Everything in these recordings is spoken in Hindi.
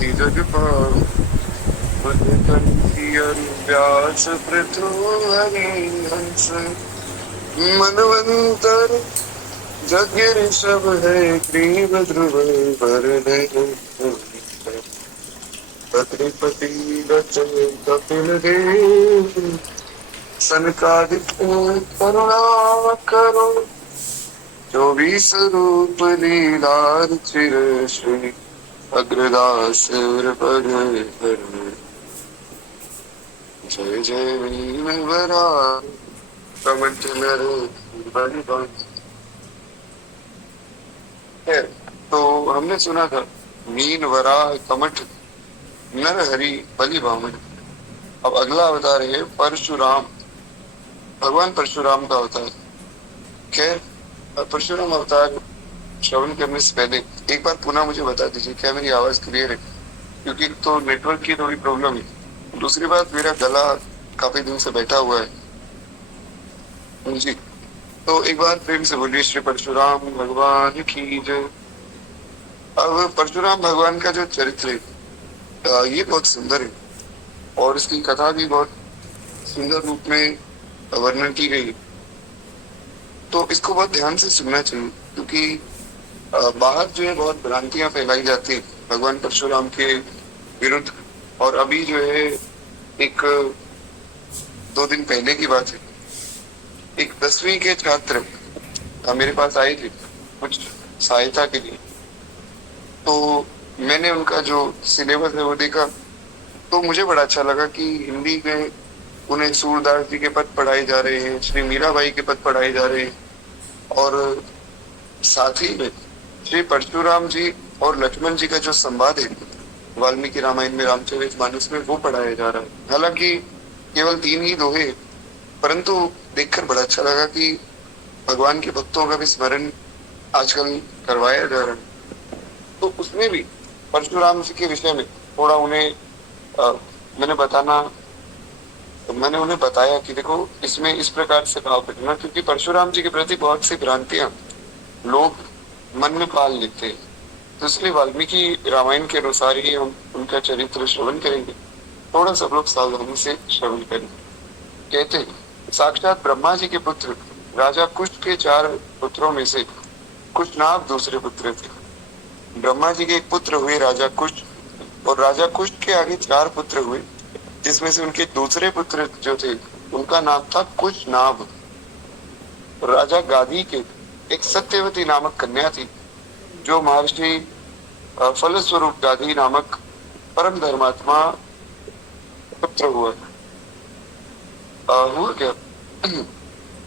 जगति जगपाल व्यास पृथु हरिहंस मनवंतर यज्ञ सब है ग्रीव ध्रुव वरदे पत्रिपति रचय कपिल देव सनकादित्य करुणा करो जो भी स्वरूप लीलार चिर श्री अग्रदास पद जय जय वीर वरा कमट नर बलिदान। तो हमने सुना था मीन वराह कमठ नर हरि बलि बामन। अब अगला अवतार है परशुराम, भगवान परशुराम का अवतार। खैर, परशुराम अवतार श्रवण करने से पहले एक बार पुनः मुझे बता दीजिए, क्या मेरी आवाज क्लियर है? क्योंकि तो नेटवर्क की थोड़ी प्रॉब्लम है, दूसरी बात मेरा गला काफी दिन से बैठा हुआ है जी। तो एक बार प्रेम से बोलिए श्री परशुराम भगवान की जय। अब परशुराम भगवान का जो चरित्र है ये बहुत सुंदर है और इसकी कथा भी बहुत सुंदर रूप में वर्णन की गई है। तो इसको बहुत ध्यान से सुनना चाहिए, क्योंकि बाहर जो है बहुत भ्रांतियां फैलाई जाती है भगवान परशुराम के विरुद्ध। और अभी जो है एक 2 दिन पहले की बात है, एक 10वीं के छात्र मेरे पास आए थे कुछ सहायता के लिए। तो मैंने उनका जो सिलेबस है वो देखा, तो मुझे बड़ा अच्छा लगा कि हिंदी में उन्हें सूरदास जी के पद पढ़ाए जा रहे हैं, श्री मीराबाई के पद पढ़ाए जा रहे हैं, और साथ ही में श्री परशुराम जी और लक्ष्मण जी का जो संवाद है वाल्मीकि रामायण में रामचरितमानस में वो पढ़ाया जा रहा है। हालांकि केवल 3 ही दोहे, परंतु देखकर बड़ा अच्छा लगा कि भगवान के भक्तों का भी स्मरण आजकल करवाया जा रहा है। तो उसमें भी परशुराम जी के विषय में थोड़ा उन्हें मैंने उन्हें बताया कि देखो इसमें इस प्रकार से भाव करना, क्योंकि परशुराम जी के प्रति बहुत सी भ्रांतियां लोग मन में पाल लेते हैं। तो इसलिए वाल्मीकि रामायण के अनुसार ही हम उनका चरित्र श्रवण करेंगे। थोड़ा सब लोग सावधानी से श्रवण करें। कहते हैं, साक्षात ब्रह्मा जी के पुत्र राजा कुष्ठ के 4 पुत्रों में से कुशनाभ दूसरे पुत्र थे। ब्रह्मा जी के एक पुत्र हुए राजा कुष्ठ, और राजा कुष्ठ के आगे 4 पुत्र हुए, जिसमें से उनके दूसरे पुत्र जो थे उनका नाम था कुशनाभ। राजा गादी के एक सत्यवती नामक कन्या थी, जो महर्षि फलस्वरूप गादी नामक परम धर्मात्मा पुत्र हुआ। हुआ क्या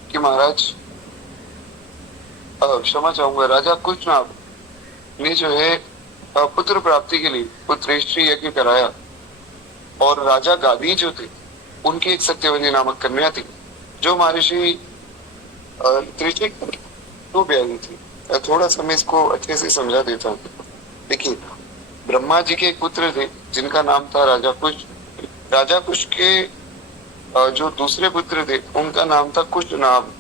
कि महाराज, क्षमा चाहूंगा, राजा कुशनाभ ने जो है पुत्र प्राप्ति के लिए पुत्रेष्टि यज्ञ कराया, और राजा गादी जो थे उनकी एक सत्यवती नामक कन्या थी, जो महर्षि त्रिचिक तो ब्याही थी। थोड़ा सा मैं इसको अच्छे से समझा देता हूँ। देखिए, ब्रह्मा जी के एक पुत्र थे जिनका नाम था राजा कुश। राजा कुश के जो दूसरे पुत्र थे उनका नाम था कुशनाभ।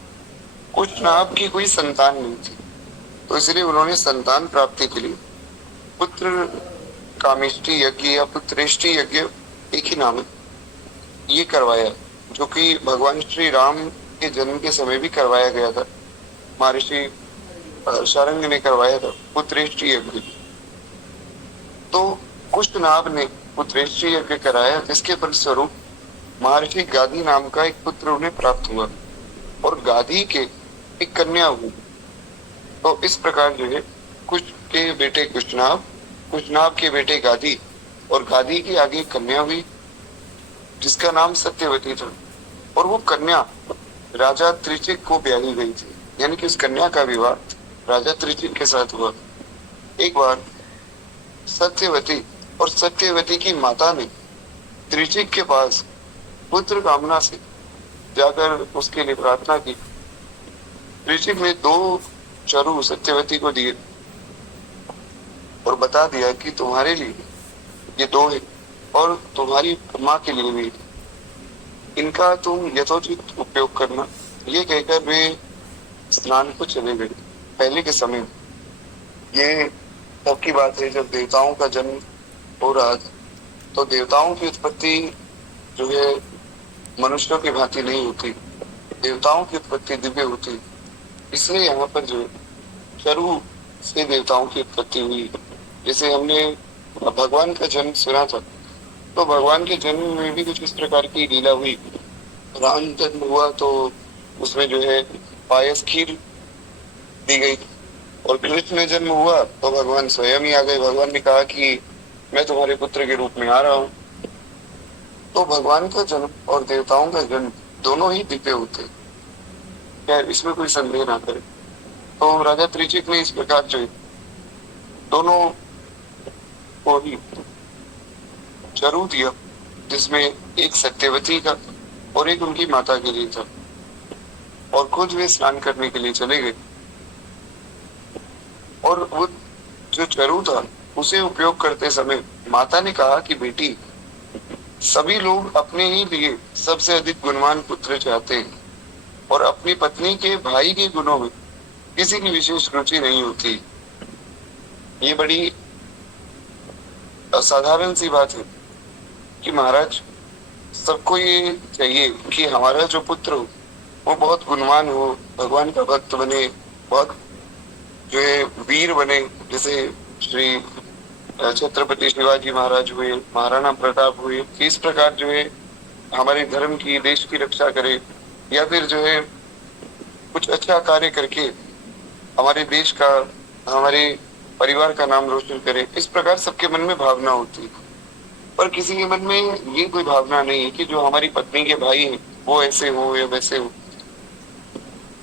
कुशनाभ की कोई संतान नहीं थी, तो इसलिए उन्होंने संतान प्राप्ति के लिए पुत्र कामेष्टि यज्ञ या पुत्रेष्टि यज्ञ, एक ही नाम है, ये करवाया, जो कि भगवान श्री राम के जन्म के समय भी करवाया गया था। महर्षि शारंग ने करवाया था पुत्रेष्टि यज्ञ। तो कुष्ठनाभ ने पुत्रेष्टि यज्ञ कराया, जिसके फलस्वरूप महर्षि गादी नाम का एक पुत्र उन्हें प्राप्त हुआ, और गादी के एक कन्या हुई। तो इस प्रकार जो है कुश के बेटे कुशनाभ, कुशनाभ के बेटे गादी, और गादी की आगे एक कन्या हुई जिसका नाम सत्यवती था, और वो कन्या राजा त्रिचिक को ब्याही गई थी, यानी कि उस कन्या का विवाह राजा त्रिचिक के साथ हुआ। एक बार सत्यवती और सत्यवती की माता ने त्रिचिक के पास पुत्र कामना से जाकर उसके लिए प्रार्थना की। त्रिचिक ने 2 चरु सत्यवती को दिए और बता दिया कि तुम्हारे लिए ये 2 है, और तुम्हारी माँ के लिए भी, इनका तुम यथोचित उपयोग करना। ये कहकर वे स्नान को चले गए। पहले के समय ये तब की बात है जब देवताओं का जन्म और आज तो देवताओं की उत्पत्ति जो है मनुष्यों की भांति नहीं होती, देवताओं की उत्पत्ति दिव्य होती। इसलिए यहाँ पर जो चरु से देवताओं की उत्पत्ति हुई। जैसे हमने भगवान का जन्म सुना था, तो भगवान के जन्म में भी कुछ इस प्रकार की लीला हुई। राम जन्म हुआ तो उसमें जो है पायस खीर दी गई, और कृष्ण जन्म हुआ तो भगवान स्वयं ही आ गए। भगवान ने कहा कि मैं तुम्हारे पुत्र के रूप में आ रहा हूँ। तो भगवान का जन्म और देवताओं का जन्म दोनों ही दिव्य होते हैं, खैर इसमें कोई संदेह ना करे। तो राजा त्रिचिक ने इस प्रकार जो है दोनों को ही चरु दिया, जिसमें एक सत्यवती का और एक उनकी माता के लिए था, और खुद वे स्नान करने के लिए चले गए। और वो जो चरु था उसे उपयोग करते समय माता ने कहा कि बेटी, सभी लोग अपने ही लिए सबसे अधिक गुणवान पुत्र चाहते हैं, और अपनी पत्नी के भाई के गुणों में किसी की विशेष रुचि नहीं होती। ये बड़ी असाधारण सी बात है कि महाराज, सबको ये चाहिए कि हमारा जो पुत्र हो वो बहुत गुणवान हो, भगवान का भक्त बने, बहुत जो है वीर बने, जैसे श्री छत्रपति शिवाजी महाराज हुए, महाराणा प्रताप हुए। इस प्रकार जो है हमारे धर्म की, देश की रक्षा करे, या फिर जो है कुछ अच्छा कार्य करके हमारे देश का, हमारे परिवार का नाम रोशन करे। इस प्रकार सबके मन में भावना होती है, पर किसी के मन में ये कोई भावना नहीं है कि जो हमारी पत्नी के भाई हैं वो ऐसे हो या वैसे हो।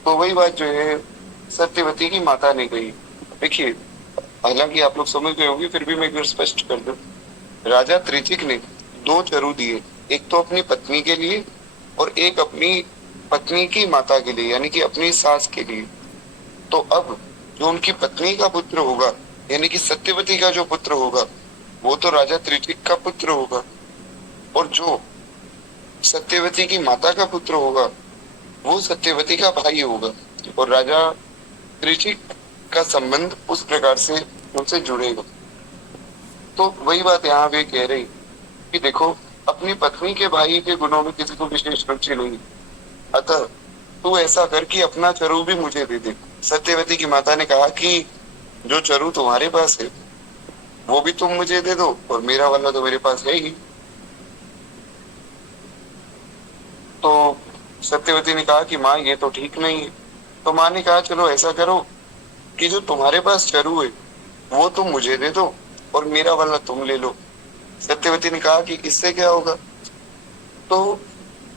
तो वही बात जो है सत्यवती की माता ने कही। देखिए, हालांकि आप लोग समझ गए होंगे, फिर भी मैं एक बार स्पष्ट कर दूं। राजा त्रिचिक ने दो चरु दिए, एक तो अपनी पत्नी के लिए और एक अपनी पत्नी की माता के लिए, यानी कि अपनी सास के लिए। तो अब जो उनकी पत्नी का पुत्र होगा, यानी कि सत्यवती का जो पुत्र होगा, वो तो राजा त्रिचिक का पुत्र होगा, और जो सत्यवती की माता का पुत्र होगा वो सत्यवती का भाई होगा, और राजा त्रिचिक का संबंध उस प्रकार से उनसे जुड़ेगा। तो वही बात यहाँ पे कह रही कि देखो, अपनी पत्नी के भाई के गुणों में किसी को विशेष रुचि नहीं, अतः तू ऐसा कर कि अपना चरु भी मुझे दे दे। सत्यवती की माता ने कहा कि जो चरु तुम्हारे पास है वो भी तुम मुझे दे दो, और मेरा वाला तो मेरे पास है ही। तो सत्यवती ने कहा कि माँ, ये तो ठीक नहीं है। तो माँ ने कहा चलो ऐसा करो कि जो तुम्हारे पास चरु है वो तुम मुझे दे दो और मेरा वाला तुम ले लो। सत्यवती ने कहा कि इससे क्या होगा? तो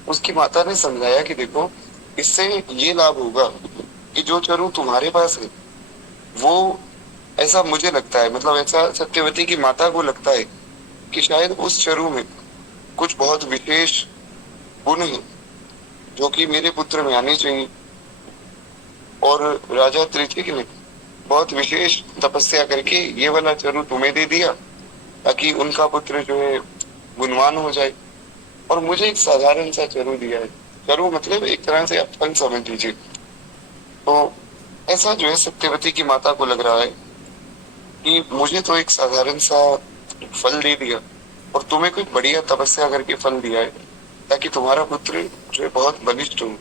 उसकी माता ने समझाया कि देखो, इससे ये लाभ होगा कि जो चरु तुम्हारे पास है वो, ऐसा मुझे लगता है, मतलब ऐसा सत्यवती की माता को लगता है कि शायद उस चरु में कुछ बहुत विशेष गुण है जो कि मेरे पुत्र में आने चाहिए। और राजा त्रिचिक ने बहुत विशेष तपस्या करके ये वाला चरु तुम्हें दे दिया ताकि उनका पुत्र जो है गुणवान हो जाए, और मुझे एक साधारण सा चरु दिया है। चरु मतलब एक तरह से आप फल समझ लीजिए। तो ऐसा जो है सत्यवती की माता को लग रहा है कि मुझे तो एक साधारण सा फल दे दिया और तुम्हें कोई बढ़िया तपस्या करके फल दिया है ताकि तुम्हारा पुत्र जो है बहुत बलिष्ठ हो।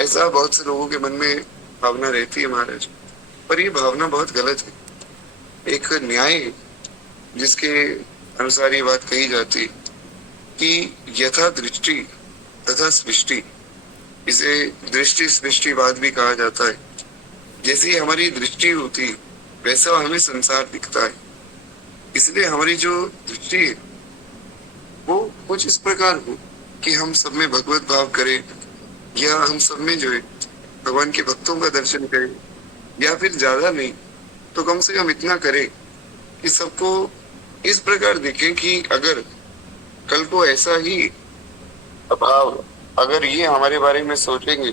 ऐसा बहुत से लोगों के मन में भावना रहती है महाराज, पर ये भावना बहुत गलत है। एक न्याय है जिसके अनुसार ये बात कही जाती कि यथा दृष्टि तथा सृष्टि, इसे दृष्टि सृष्टिवाद भी कहा जाता है। जैसी हमारी दृष्टि होती वैसा हमें संसार दिखता है। इसलिए हमारी जो दृष्टि है वो कुछ इस प्रकार हो कि हम सब में भगवत भाव करें, या हम सब में जो है भगवान के भक्तों का दर्शन करें, या फिर ज्यादा नहीं तो कम से कम इतना करें कि सबको इस प्रकार दिखे कि अगर कल को ऐसा ही भाव, अगर ये हमारे बारे में सोचेंगे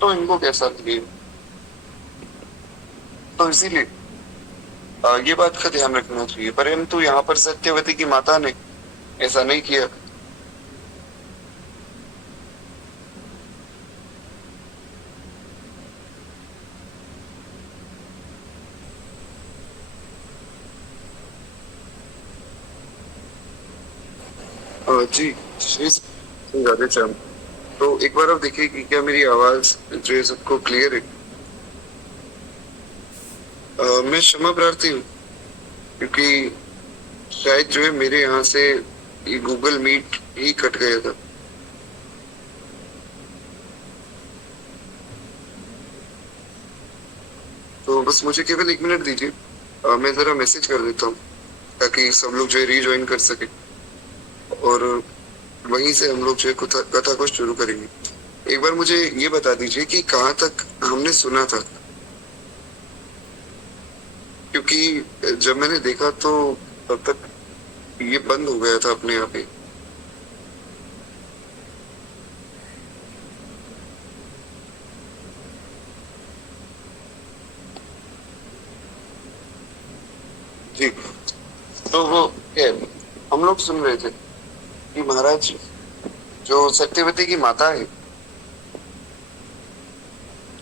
तो इनको कैसा लगेगा। तो इसीलिए ये बात का ध्यान रखना चाहिए। परंतु यहाँ पर सत्यवती की माता ने ऐसा नहीं किया। जी, श्री राधे श्याम। तो एक बार आप देखिए कि क्या मेरी आवाज जो है सबको क्लियर है। मैं क्षमा प्रार्थी हूँ क्योंकि शायद जो है मेरे यहाँ से ये गूगल मीट ही कट गया था। तो बस मुझे केवल 1 मिनट दीजिए। मैं जरा मैसेज कर देता हूँ ताकि सब लोग जो है रीज्वाइन कर सके और वहीं से हम लोग जो है कथा कथा को शुरू करेंगे। एक बार मुझे ये बता दीजिए कि कहाँ तक हमने सुना था, क्योंकि जब मैंने देखा तो तब तक ये बंद हो गया था अपने आप ही। जी, तो वो है, हम लोग सुन रहे थे कि महाराज जो सत्यवती की माता है,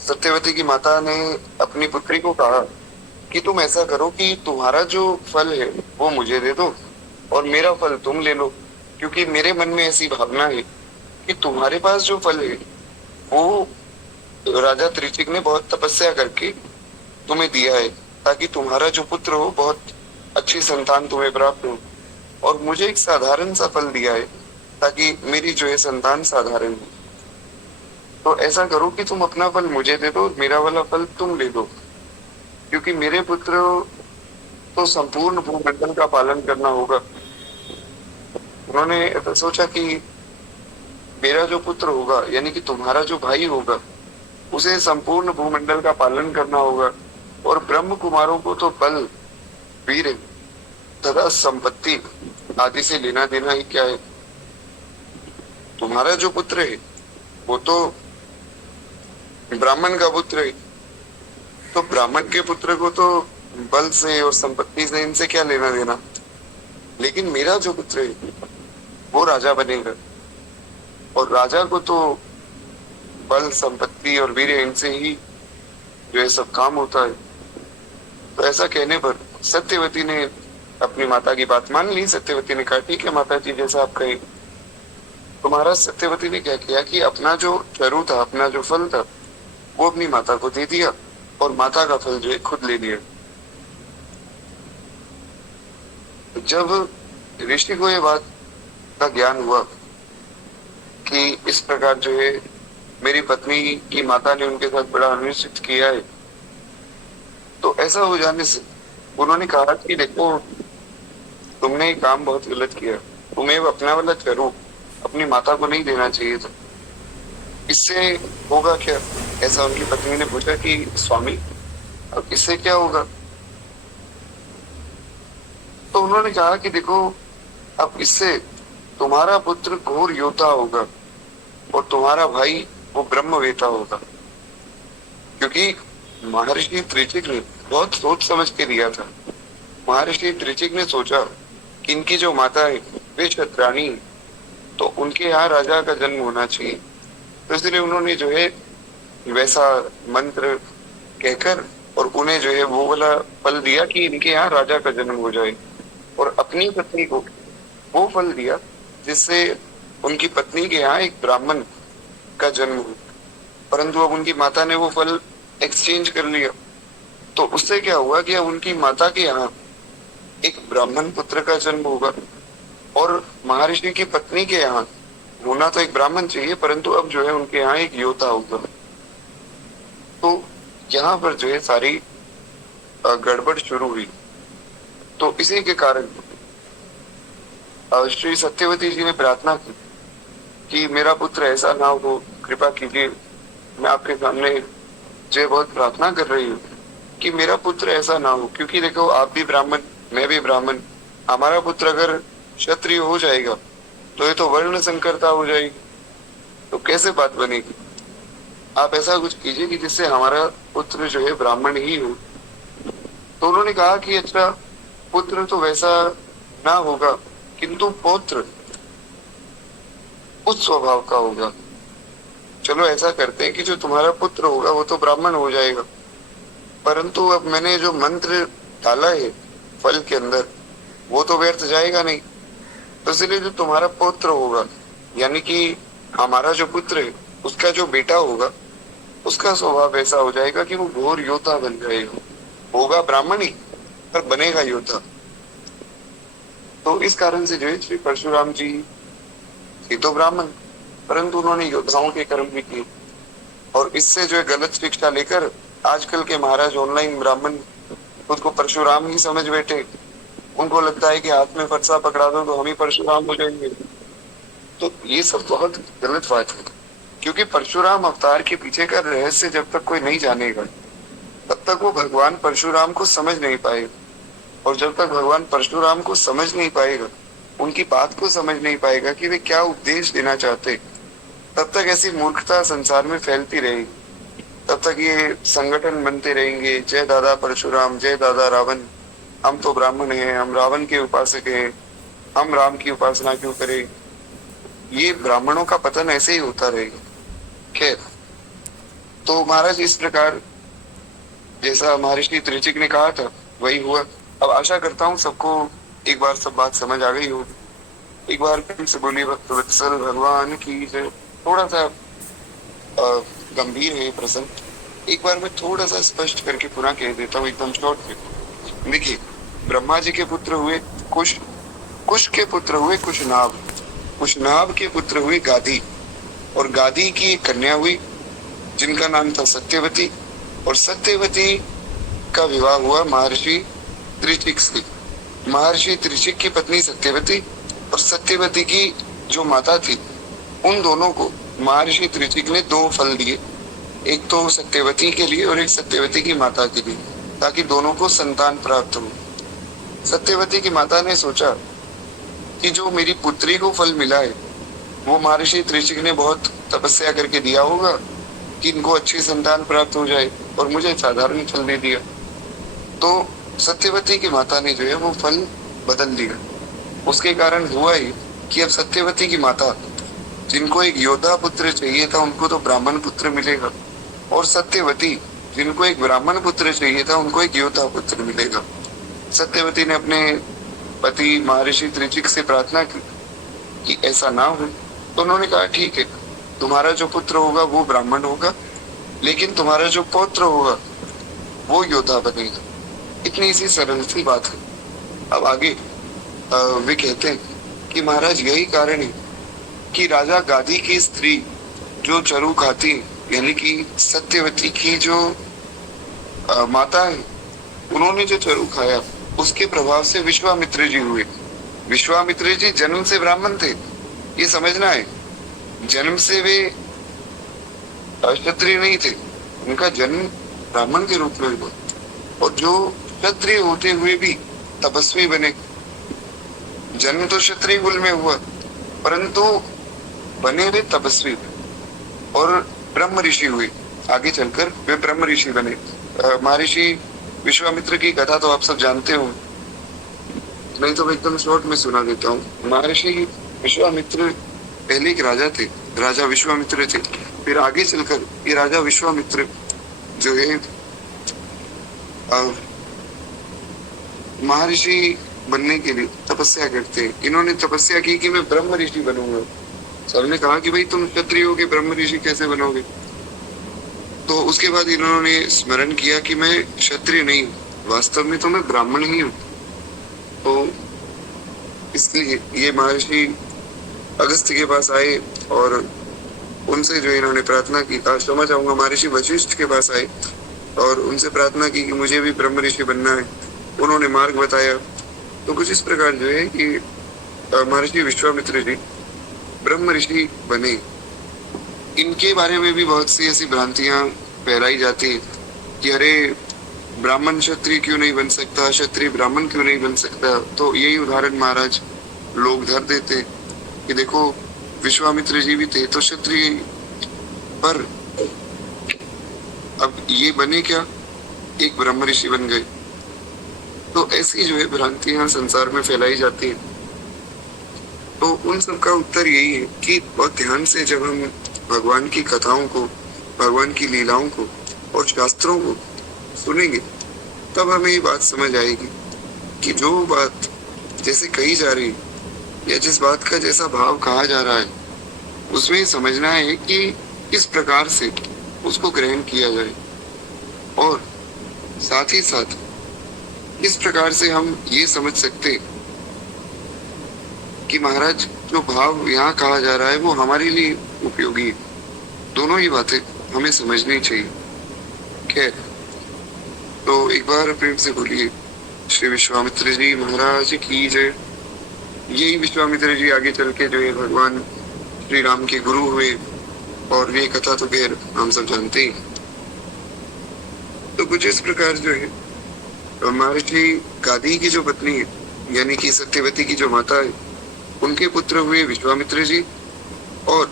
सत्यवती की माता ने अपनी पुत्री को कहा कि तुम ऐसा करो कि तुम्हारा जो फल है वो मुझे दे दो और मेरा फल तुम ले लो, क्योंकि मेरे मन में ऐसी भावना है कि तुम्हारे पास जो फल है वो राजा त्रिचिक ने बहुत तपस्या करके तुम्हें दिया है ताकि तुम्हारा जो पुत्र हो बहुत अच्छी संतान तुम्हें प्राप्त हो, और मुझे एक साधारण सा फल दिया है ताकि मेरी जो है संतान साधारण हो। तो ऐसा करो कि तुम अपना फल मुझे दे दो, मेरा वाला फल तुम ले दो, क्योंकि मेरे पुत्र तो संपूर्ण भूमंडल का पालन करना होगा। उन्होंने ऐसा सोचा कि मेरा जो पुत्र होगा यानी कि तुम्हारा जो भाई होगा उसे संपूर्ण भूमंडल का पालन करना होगा, और ब्रह्म कुमारों को तो बल, वीर तथा संपत्ति आदि से लेना देना ही क्या है। तुम्हारा जो पुत्र है वो तो ब्राह्मण का पुत्र है, तो ब्राह्मण के पुत्र को तो बल से और संपत्ति से इनसे क्या लेना देना, लेकिन मेरा जो पुत्र है वो राजा बनेगा, और राजा को तो बल, संपत्ति और वीर इनसे ही जो है सब काम होता है। तो ऐसा कहने पर सत्यवती ने अपनी माता की बात मान ली। सत्यवती ने कहा ठीक है माता जी, जैसा आप कहें। तो महाराज सत्यवती ने क्या किया कि अपना जो चरु था, अपना जो फल था, वो अपनी माता को दे दिया और माता का फल जो है खुद ले लिया। जब ऋषि को ये बात का ज्ञान हुआ कि इस प्रकार जो है मेरी पत्नी की माता ने उनके साथ बड़ा अनुचित किया है, तो ऐसा हो जाने से उन्होंने कहा कि देखो तुमने ये काम बहुत गलत किया, तुम्हें अपना वाला चरु अपनी माता को नहीं देना चाहिए था। इससे होगा क्या? ऐसा उनकी पत्नी ने पूछा कि स्वामी अब इससे क्या होगा? तो उन्होंने कहा कि देखो अब इससे तुम्हारा पुत्र घोर योद्धा होगा और तुम्हारा भाई वो ब्रह्मवेता होगा, क्योंकि महर्षि त्रिचिक ने बहुत सोच समझ के दिया था। महर्षि त्रिचिक ने सोचा कि इनकी जो माता है वे क्षत्राणी, तो उनके यहाँ राजा का जन्म होना चाहिए। तो इसलिए उन्होंने जो है वैसा मंत्र कहकर और उन्हें जो है वो वाला फल दिया कि इनके यहाँ राजा का जन्म हो जाए, और अपनी पत्नी को वो फल दिया जिससे उनकी पत्नी के यहाँ एक ब्राह्मण का जन्म हो। परंतु अब उनकी माता ने वो फल एक्सचेंज कर लिया, तो उससे क्या हुआ कि अब उनकी माता के यहाँ एक ब्राह्मण पुत्र का जन्म होगा, और महर्षि की पत्नी के यहाँ होना तो एक ब्राह्मण चाहिए, परंतु अब जो है उनके यहाँ एक योद्धा होगा। तो यहाँ पर जो है सारी गड़बड़ शुरू हुई। तो इसी के कारण श्री सत्यवती जी ने प्रार्थना की कि मेरा पुत्र ऐसा ना हो, कृपा कीजिए। मैं आपके सामने जो बहुत प्रार्थना कर रही हूँ कि मेरा पुत्र ऐसा ना हो, क्योंकि देखो आप भी ब्राह्मण, मैं भी ब्राह्मण, हमारा पुत्र अगर क्षत्रिय हो जाएगा तो ये तो वर्ण संकरता हो जाएगी, तो कैसे बात बनेगी। आप ऐसा कुछ कीजिए कि जिससे हमारा पुत्र जो है ब्राह्मण ही हो। तो उन्होंने कहा कि अच्छा पुत्र तो वैसा ना होगा, किंतु पौत्र उस स्वभाव का होगा। चलो ऐसा करते हैं कि जो तुम्हारा पुत्र होगा वो तो ब्राह्मण हो जाएगा, परंतु अब मैंने जो मंत्र डाला है फल के अंदर वो तो व्यर्थ जाएगा नहीं। तो इसलिए जो तुम्हारा पुत्र होगा, यानी कि हमारा जो पुत्र है उसका जो बेटा होगा, उसका स्वभाव ऐसा हो जाएगा कि वो घोर योद्धा बन जाएगा। होगा ब्राह्मण ही पर बनेगा योद्धा। तो इस कारण से जो है श्री परशुराम जी ये तो ब्राह्मण, परंतु उन्होंने योद्धाओं के कर्म भी किए। और इससे जो है गलत शिक्षा लेकर आजकल के महाराज ऑनलाइन ब्राह्मण खुद को परशुराम ही समझ बैठे। उनको लगता है कि हाथ में फरसा पकड़ा दो तो हम ही परशुराम हो जाएंगे। तो ये सब बहुत गलत बात है, क्योंकि परशुराम अवतार के पीछे का रहस्य जब तक कोई नहीं जानेगा तब तक वो भगवान परशुराम को समझ नहीं पाएगा। और जब तक भगवान परशुराम को समझ नहीं पाएगा, उनकी बात को समझ नहीं पाएगा कि वे क्या उपदेश देना चाहते, तब तक ऐसी मूर्खता संसार में फैलती रहेगी। तब तक ये संगठन बनते रहेंगे, जय दादा परशुराम, जय दादा रावण, हम तो ब्राह्मण हैं, हम रावण के उपासक हैं, हम राम की उपासना क्यों करें। ये ब्राह्मणों का पतन ऐसे ही होता रहेगा। खैर, तो महाराज इस प्रकार जैसा महर्षि त्रिचिक ने कहा था वही हुआ। अब आशा करता हूँ सबको एक बार सब बात समझ आ गई होगी। एक बार फिर से बोलिए भक्त वत्सल भगवान की जय। थोड़ा सा गंभीर है प्रसंग, एक बार मैं थोड़ा सा स्पष्ट करके पुनः कह देता हूँ एकदम शॉर्ट में। देखिए, ब्रह्मा जी के पुत्र हुए कुश, कुश के पुत्र हुए कुशनाभ, कुशनाभ के पुत्र हुए गादी, और गादी की एक कन्या हुई जिनका नाम था सत्यवती, और सत्यवती का विवाह हुआ महर्षि त्रिचिक से। महर्षि त्रिचिक की पत्नी सत्यवती और सत्यवती की जो माता थी, उन दोनों को महर्षि त्रिचिक ने दो फल दिए, एक तो सत्यवती के लिए और एक सत्यवती की माता के लिए, ताकि दोनों को संतान प्राप्त हो। सत्यवती की माता ने सोचा कि जो मेरी पुत्री को फल मिला है वो महर्षि त्रिचिक ने बहुत तपस्या करके दिया होगा कि इनको अच्छी संतान प्राप्त हो जाए, और मुझे साधारण फल दे दिया। तो सत्यवती की माता ने जो है वो फल बदल दिया। उसके कारण हुआ ही कि अब सत्यवती की माता, जिनको एक योद्धा पुत्र चाहिए था उनको तो ब्राह्मण पुत्र मिलेगा, और सत्यवती जिनको एक ब्राह्मण पुत्र चाहिए था उनको एक योद्धा पुत्र मिलेगा। सत्यवती ने अपने पति महर्षि त्रिचिक से प्रार्थना की कि ऐसा ना हो। तो उन्होंने कहा ठीक है, तुम्हारा जो पुत्र होगा वो ब्राह्मण होगा, लेकिन तुम्हारा जो पौत्र होगा वो योद्धा बनेगा। इतनी सी सरल सी बात है। अब आगे वे कहते हैं कि महाराज यही कारण है कि राजा गादी की स्त्री जो चरु खाती, यानी कि सत्यवती की जो माता है, उन्होंने जो चरु खाया उसके प्रभाव से विश्वामित्र जी हुए। विश्वामित्र जी जन्म से ब्राह्मण थे, ये समझना है। जन्म से वे क्षत्रिय नहीं थे, उनका जन्म ब्राह्मण के रूप में हुआ, और जो क्षत्रिय होते हुए भी तपस्वी बने। जन्म तो क्षत्रिय कुल में हुआ, परंतु बने वे तपस्वी और ब्रह्म ऋषि हुए। आगे चलकर वे ब्रह्म ऋषि बने। महर्षि विश्वामित्र की कथा तो आप सब जानते हो, नहीं तो मैं एकदम शॉर्ट में सुना देता हूँ। महर्षि विश्वामित्र पहले एक राजा थे, राजा विश्वामित्र थे। फिर आगे चलकर ये राजा विश्वामित्र जो है महर्षि बनने के लिए तपस्या करते हैं। इन्होंने तपस्या की कि मैं ब्रह्म ऋषि बनूंगा। सबने कहा कि भाई तुम क्षत्रिय हो के ब्रह्म ऋषि कैसे बनोगे। तो उसके बाद इन्होंने स्मरण किया कि मैं क्षत्रिय नहीं हूँ, वास्तव में तो मैं ब्राह्मण ही हूँ। तो इसलिए ये महर्षि अगस्त्य के पास आए और उनसे जो इन्होंने प्रार्थना की। क्षमा चाहूंगा, महर्षि वशिष्ठ के पास आए और उनसे प्रार्थना की कि मुझे भी ब्रह्म ऋषि बनना है। उन्होंने मार्ग बताया। तो कुछ इस प्रकार जो है कि महर्षि विश्वामित्र जी ब्रह्म ऋषि बने। इनके बारे में भी बहुत सी ऐसी भ्रांतियां फैलाई जाती है कि अरे ब्राह्मण क्षत्रिय क्यों नहीं बन सकता, क्षत्रिय ब्राह्मण क्यों नहीं बन सकता। तो यही उदाहरण महाराज लोग धर देते कि देखो विश्वामित्र जी भी थे तो क्षत्रिय, पर अब ये बने क्या, एक ब्रह्म ऋषि बन गए। तो ऐसी जो है भ्रांतियां संसार में फैलाई जाती है। तो उन सब का उत्तर यही है कि बहुत ध्यान से जब हम भगवान की कथाओं को, भगवान की लीलाओं को और शास्त्रों को सुनेंगे, तब हमें ये बात समझ आएगी कि जो बात जैसे कही जा रही या जिस बात का जैसा भाव कहा जा रहा है, उसमें समझना है कि किस प्रकार से उसको ग्रहण किया जाए, और साथ ही साथ किस प्रकार से हम ये समझ सकते कि महाराज जो भाव यहाँ कहा जा रहा है वो हमारे लिए उपयोगी है। दोनों ही बातें हमें समझनी चाहिए। खैर, तो एक बार प्रेम से बोलिए श्री विश्वामित्र जी महाराज की जय। यही विश्वामित्र जी आगे चल के जो है भगवान श्री राम के गुरु हुए, और ये कथा तो खैर हम सब जानते हैं। तो कुछ इस प्रकार जो है महर्षि गादी की जो पत्नी है, यानी कि सत्यवती की जो माता है, उनके पुत्र हुए विश्वामित्र जी, और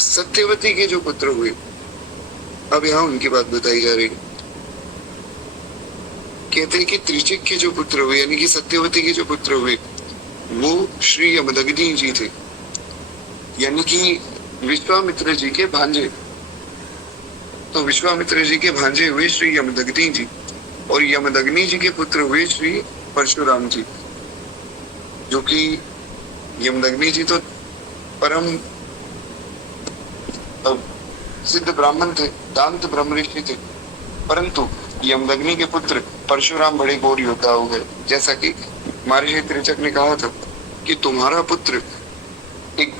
सत्यवती के जो पुत्र हुए, अब यहाँ उनकी बात बताई जा रही है। कहते हैं कि त्रिचिक के जो पुत्र हुए, यानी कि सत्यवती के जो पुत्र हुए, वो श्री यमदग्नि जी थे, यानी कि विश्वामित्र जी के भांजे। तो विश्वामित्र जी के भांजे हुए श्री यमदग्नि जी, और यमदग्नि जी के पुत्र हुए श्री परशुराम जी, जो कि यमदग्नि जी तो परम सिद्ध ब्राह्मण थे, दांत ब्रह्म ऋषि थे, परंतु यमदग्नि के पुत्र परशुराम बड़े घोर योद्धा हो गए। जैसा कि महर्षि त्रिचक ने कहा था कि तुम्हारा पुत्र एक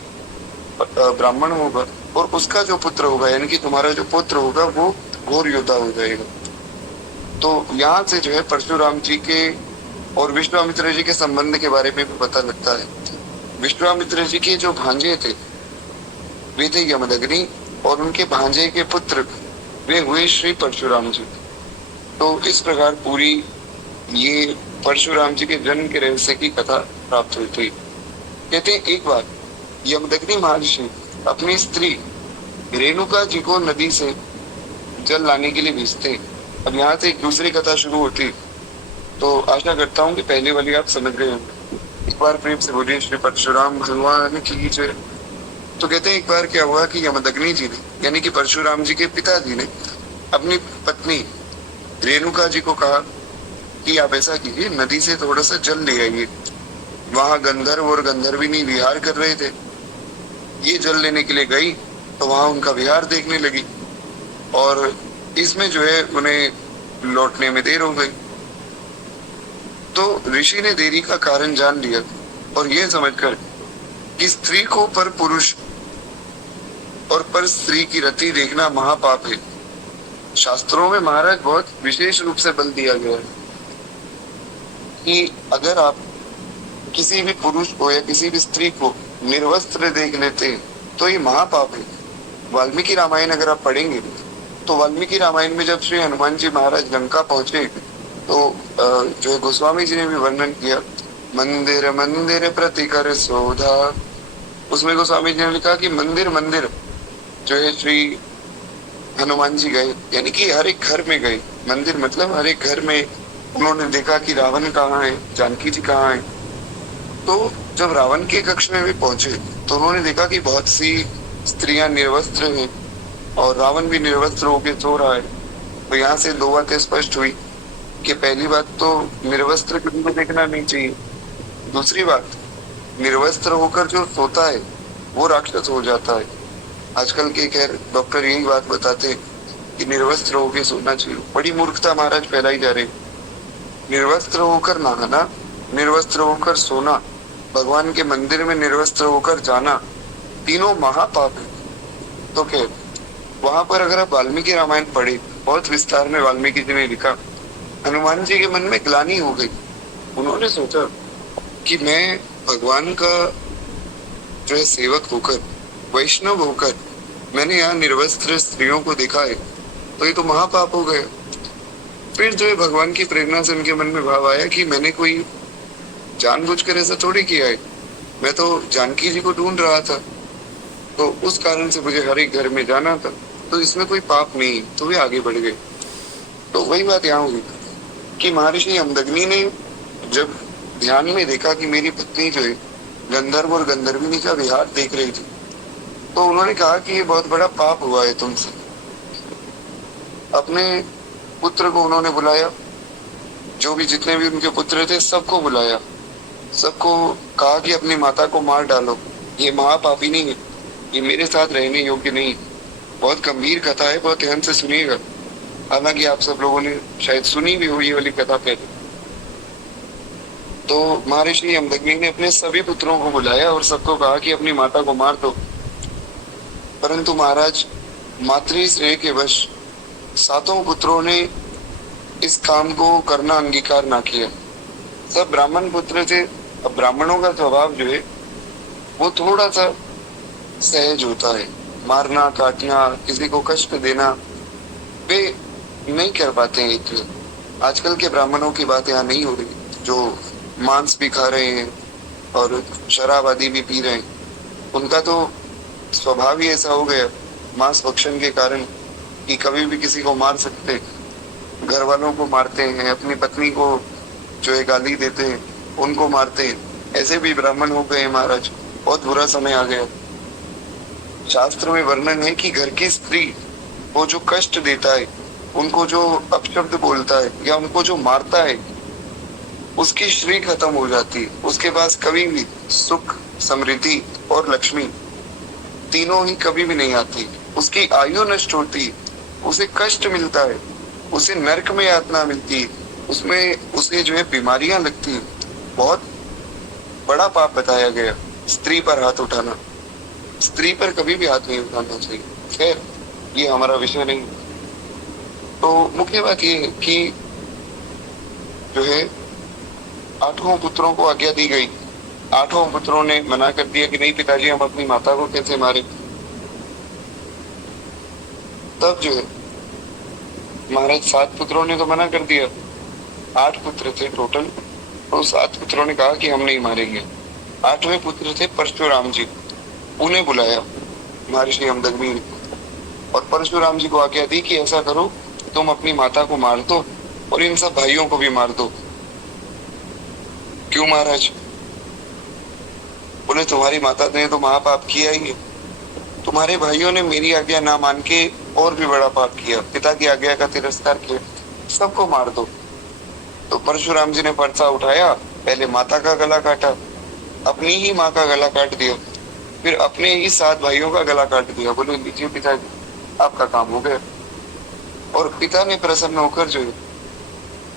ब्राह्मण होगा, और उसका जो पुत्र होगा, यानी कि तुम्हारा जो पुत्र होगा, वो घोर योद्धा हो जाएगा। तो यहाँ से जो है परशुराम जी के और विश्वामित्र जी के संबंध के बारे में भी पता लगता है। विश्वामित्र जी के जो भांजे थे वे थे यमदग्नि, और उनके भांजे के पुत्र वे हुए श्री परशुराम जी। तो इस प्रकार पूरी ये परशुराम जी के जन्म के रहस्य की कथा प्राप्त हुई थी। कहते हैं एक बार यमदग्नि महर्षि अपनी स्त्री रेणुका जी को नदी से जल लाने के लिए भेजते। अब यहाँ से एक दूसरी कथा शुरू होती, तो आशा करता हूँ कि पहले वाली आप समझ गए होंगे। एक बार प्रेम से बोलिए श्री परशुराम भगवान की जय। तो कहते हैं एक बार क्या हुआ कि यमदग्नि जी ने, यानी कि परशुराम जी के पिताजी ने, अपनी पत्नी रेणुका जी को कहा कि आप ऐसा कीजिए, नदी से थोड़ा सा जल ले आइए। वहां गंधर्व और गंधर्विनी विहार कर रहे थे। ये जल लेने के लिए गई तो वहां उनका विहार देखने लगी, और इसमें जो है उन्हें लौटने में देर हो गई। तो ऋषि ने देरी का कारण जान लिया, और यह समझकर कि स्त्री को पर पुरुष और पर स्त्री की रति देखना महापाप है। शास्त्रों में महाराज बहुत विशेष रूप से बल दिया गया है कि अगर आप किसी भी पुरुष को या किसी भी स्त्री को निर्वस्त्र देख लेते हैं तो ये महापाप है। वाल्मीकि रामायण अगर आप पढ़ेंगे तो वाल्मीकि रामायण में जब श्री हनुमान जी महाराज लंका पहुंचे, तो जो है गोस्वामी जी ने भी वर्णन किया, मंदिर मंदिर प्रतिकर शोधा। उसमें गोस्वामी जी ने लिखा कि मंदिर मंदिर जो है श्री हनुमान जी गए, यानी कि हर एक घर में गए। मंदिर मतलब हर एक घर में उन्होंने देखा कि रावण कहाँ है, जानकी जी कहाँ है। तो जब रावण के कक्ष में भी पहुंचे तो उन्होंने देखा कि बहुत सी स्त्रियां निर्वस्त्र हैं और रावण भी निर्वस्त्र होकर सो रहा है। तो यहाँ से दो बातें स्पष्ट हुई कि पहली बात तो निर्वस्त्र किसी को देखना नहीं चाहिए, दूसरी बात निर्वस्त्र होकर जो सोता है वो राक्षस हो जाता है। आजकल के खैर डॉक्टर यही बात बताते हैं कि निर्वस्त्र होकर सोना चाहिए। बड़ी मूर्खता महाराज फैलाई जा रही। निर्वस्त्र होकर नहाना, निर्वस्त्र होकर सोना, भगवान के मंदिर में निर्वस्त्र होकर जाना, तीनों महापाप है। तो खैर वहां पर अगर आप वाल्मीकि रामायण पढ़े, बहुत विस्तार में वाल्मीकि जी ने लिखा, हनुमान जी के मन में ग्लानि हो गई। उन्होंने सोचा कि मैं भगवान का जो है सेवक होकर, वैष्णव होकर मैंने यहाँ निर्वस्त्र स्त्रियों को देखा है, तो ये तो महापाप हो गया। फिर जो है भगवान की प्रेरणा से उनके मन में भाव आया कि मैंने कोई जानबूझकर ऐसा थोड़ी किया है, मैं तो जानकी जी को ढूंढ रहा था, तो उस कारण से मुझे हर एक घर में जाना था, तो इसमें कोई पाप नहीं। तो वे आगे बढ़ गए। तो वही बात यहाँ हुई कि महर्षि यमदग्नि ने जब ध्यान में देखा कि मेरी पत्नी जो है गंधर्व और गंधर्विनी का विहार देख रही थी, तो उन्होंने कहा कि ये बहुत बड़ा पाप हुआ है तुमसे। अपने पुत्र को उन्होंने बुलाया, जो भी जितने भी उनके पुत्र थे सबको बुलाया, सबको कहा कि अपनी माता को मार डालो, ये महापापी नहीं है, ये मेरे साथ रहने योग्य नहीं। बहुत गंभीर कथा है, बहुत ध्यान से सुनिएगा। हालांकि आप सब लोगों ने शायद सुनी भी हो ये वाली कथा पहले। तो महर्षि यमदग्नि ने अपने सभी पुत्रों को बुलाया और सबको कहा कि अपनी माता को मार दो। परंतु महाराज, मातृश्रेय के वश सातों पुत्रों ने इस काम को करना अंगीकार ना किया। सब ब्राह्मण पुत्र थे। अब ब्राह्मणों का स्वभाव जो है वो थोड़ा सा सहज होता है, मारना काटना, किसी को कष्ट देना वे नहीं कर पाते हैं इतने। आजकल के ब्राह्मणों की बात यहाँ नहीं हो रही, जो मांस भी खा रहे हैं और शराब आदि भी पी रहे हैं। उनका तो स्वभाव ही ऐसा हो गया मांस भक्षण के कारण कि कभी भी किसी को मार सकते, घर वालों को मारते हैं, अपनी पत्नी को जो है गाली देते हैं, उनको मारते हैं। ऐसे भी ब्राह्मण हो गए महाराज, बहुत बुरा समय आ गया। शास्त्र में वर्णन है कि घर की स्त्री को जो कष्ट देता है, उनको जो अपशब्द बोलता है या उनको जो मारता है, उसकी श्री खत्म हो जाती है। उसके पास कभी भी सुख, समृद्धि और लक्ष्मी तीनों ही कभी भी नहीं आती। उसकी आयु नष्ट होती है, उसे कष्ट मिलता है, उसे नरक में यातना मिलती है, उसमें उसे जो है बीमारियां लगती है। बहुत बड़ा पाप बताया गया स्त्री पर हाथ उठाना। स्त्री पर कभी भी हाथ नहीं उठाना चाहिए। खैर, ये हमारा विषय नहीं। तो मुख्य बात ये है कि जो है आठों पुत्रों को आज्ञा दी गई। आठों पुत्रों ने मना कर दिया कि नहीं पिताजी, हम अपनी माता को कैसे मारे। तब जो है महाराज, 7 पुत्रों ने तो मना कर दिया। 8 पुत्र थे टोटल, तो 7 पुत्रों ने कहा कि हम नहीं मारेंगे। 8वें पुत्र थे परशुराम जी, उन्हें बुलाया महर्षि यमदग्नि ने और परशुराम जी को आज्ञा दी कि ऐसा करो, तुम अपनी माता को मार दो और इन सब भाइयों को भी मार दो। क्यों महाराज? बोले तुम्हारी माता ने तो महापाप किया ही है, तुम्हारे भाइयों ने मेरी आज्ञा ना मान के और भी बड़ा पाप किया, पिता की आज्ञा का तिरस्कार किया, सबको मार दो। तो परशुराम जी ने पर्चा उठाया, पहले माता का गला काटा, अपनी ही माँ का गला काट दिया, फिर अपने ही 7 भाइयों का गला काट दिया। बोले लीजिए पिताजी, आपका काम हो गया। और पिता ने प्रसन्न होकर जो है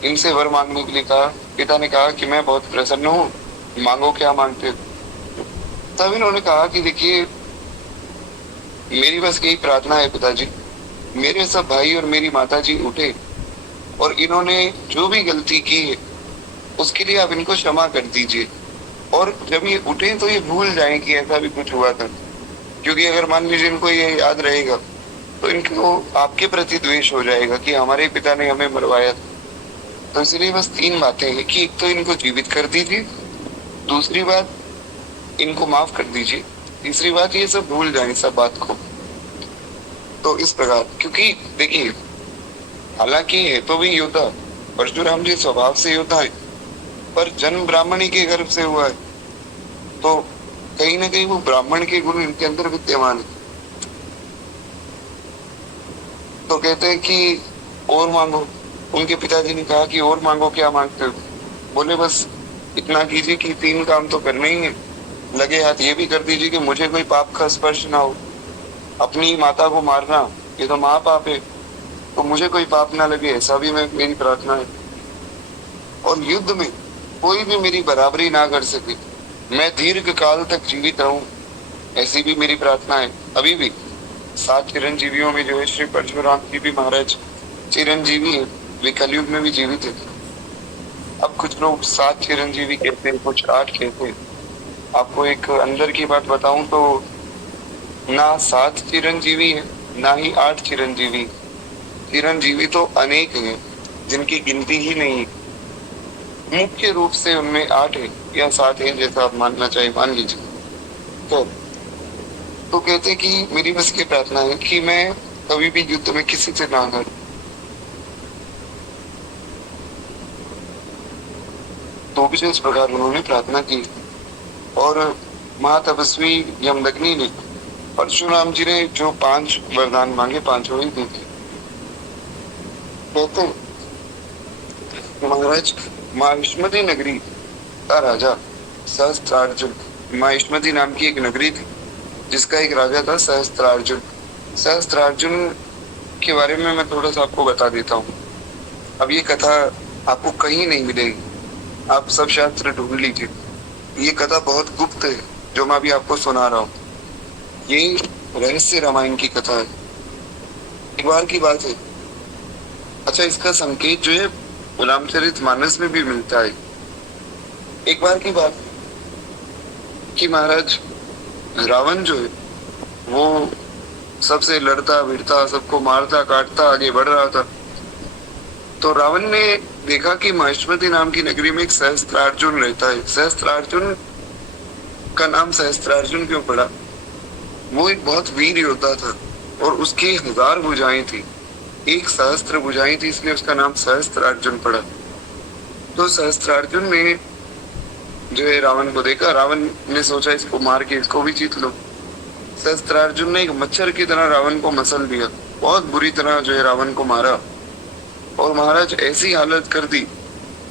इनसे वर मांगने के लिए कहा। पिता ने कहा कि मैं बहुत प्रसन्न हूँ, मांगो क्या मांगते हो। तब इन्होंने कहा कि देखिए, मेरी बस यही प्रार्थना है पिताजी, मेरे सब भाई और मेरी माता जी उठे और इन्होंने जो भी गलती की है उसके लिए आप इनको क्षमा कर दीजिए। और जब ये उठे तो ये भूल जाएं कि ऐसा भी कुछ हुआ था। क्योंकि अगर मान लीजिए इनको ये याद रहेगा तो इनको आपके प्रति द्वेष हो जाएगा कि हमारे पिता ने हमें मरवाया था। तो इसलिए बस 3 बातें हैं कि एक तो इनको जीवित कर दीजिए, दूसरी बात इनको माफ कर दीजिए, तीसरी बात ये सब भूल जाए सब बात को। तो इस प्रकार, क्योंकि देखिए, हालांकि है तो भी योद्धा, परशुराम जी स्वभाव से योद्धा है, पर जन्म ब्राह्मणी के गर्भ से हुआ है, तो कहीं ना कहीं वो ब्राह्मण के गुण इनके अंदर विद्यमान है। तो कहते हैं कि और मांगो। उनके पिताजी ने कहा कि और मांगो, क्या मांगते हो? बोले बस इतना कीजिए कि 3 काम तो करने ही है, लगे हाथ ये भी कर दीजिए कि मुझे कोई पाप का स्पर्श ना हो। अपनी माता को मारना ये तो महापाप है, तो मुझे कोई पाप ना लगे, ऐसा भी मेरी प्रार्थना है। और युद्ध में कोई भी मेरी बराबरी ना कर सके, मैं दीर्घ काल तक जीवित रहूं, ऐसी भी मेरी प्रार्थना है। अभी भी 7 चिरंजीवियों में जो है श्री परशुराम जी भी महाराज चिरंजीवी है, वे कलयुग में भी जीवित है। अब कुछ लोग 7 चिरंजीवी कहते हैं, कुछ 8 कहते हैं। आपको एक अंदर की बात बताऊं तो ना 7 चिरंजीवी है, ना ही 8 चिरंजीवी। चिरंजीवी तो अनेक हैं जिनकी गिनती ही नहीं। मुख्य रूप से उनमें 8 है या 7 है, जैसा आप मानना चाहिए मान लीजिए। तो कहते कि मेरी बस ये प्रार्थना है कि मैं कभी भी युद्ध में किसी से ना हारूं। तो भी इस प्रकार उन्होंने प्रार्थना की। और महातपस्वी यमदग्नि ने परशुराम जी ने जो 5 वरदान मांगे, 5 ही दे दिए। कहते महाराज, माहिष्मती नगरी का राजा सहस्त्रार्जुन, महिष्मति नाम की एक नगरी थी जिसका एक राजा था सहस्त्रार्जुन। सहस्त्रार्जुन के बारे में मैं थोड़ा सा आपको बता देता हूँ। अब ये कथा आपको कहीं नहीं मिलेगी, आप सब शास्त्र ढूंढ लीजिए। ये कथा बहुत गुप्त है जो मैं अभी आपको सुना रहा हूँ। ये रहस्य रामायण की कथा है। एक बार की बात है। अच्छा, इसका संकेत जो है रामचरितमानस में भी मिलता है। एक बार की बात कि महाराज रावण जो है वो सबसे लड़ता भिड़ता, सबको मारता काटता आगे बढ़ रहा था। तो रावण ने देखा कि महिष्मति नाम की नगरी में एक सहस्त्रार्जुन रहता है। सहस्त्रार्जुन का नाम सहस्त्रार्जुन क्यों पड़ा? वो एक बहुत वीर योद्धा था और उसकी 1000 भुजाएं थी, एक सहस्त्र भुजाएं थी, इसलिए उसका नाम सहस्त्रार्जुन पड़ा। तो सहस्त्रार्जुन ने जो है रावण को देखा। रावण ने सोचा इसको मार के इसको भी जीत लो। सहस्त्रार्जुन ने एक मच्छर की तरह रावण को मसल दिया, बहुत बुरी तरह जो है रावण को मारा। और महाराज ऐसी हालत कर दी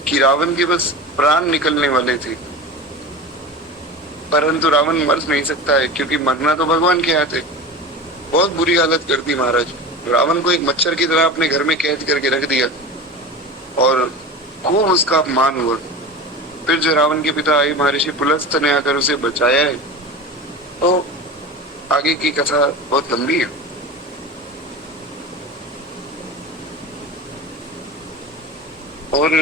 कि रावण के बस प्राण निकलने वाले थे। परंतु रावण मर नहीं सकता है क्योंकि मरना तो भगवान के हाथ है। बहुत बुरी हालत कर दी महाराज। रावण को एक मच्छर की तरह अपने घर में कैद करके रख दिया और खूब उसका अपमान हुआ। फिर जो रावण के पिता आए महर्षि पुलस्त ने आकर उसे बचाया है। तो आगे की कथा बहुत लंबी है। और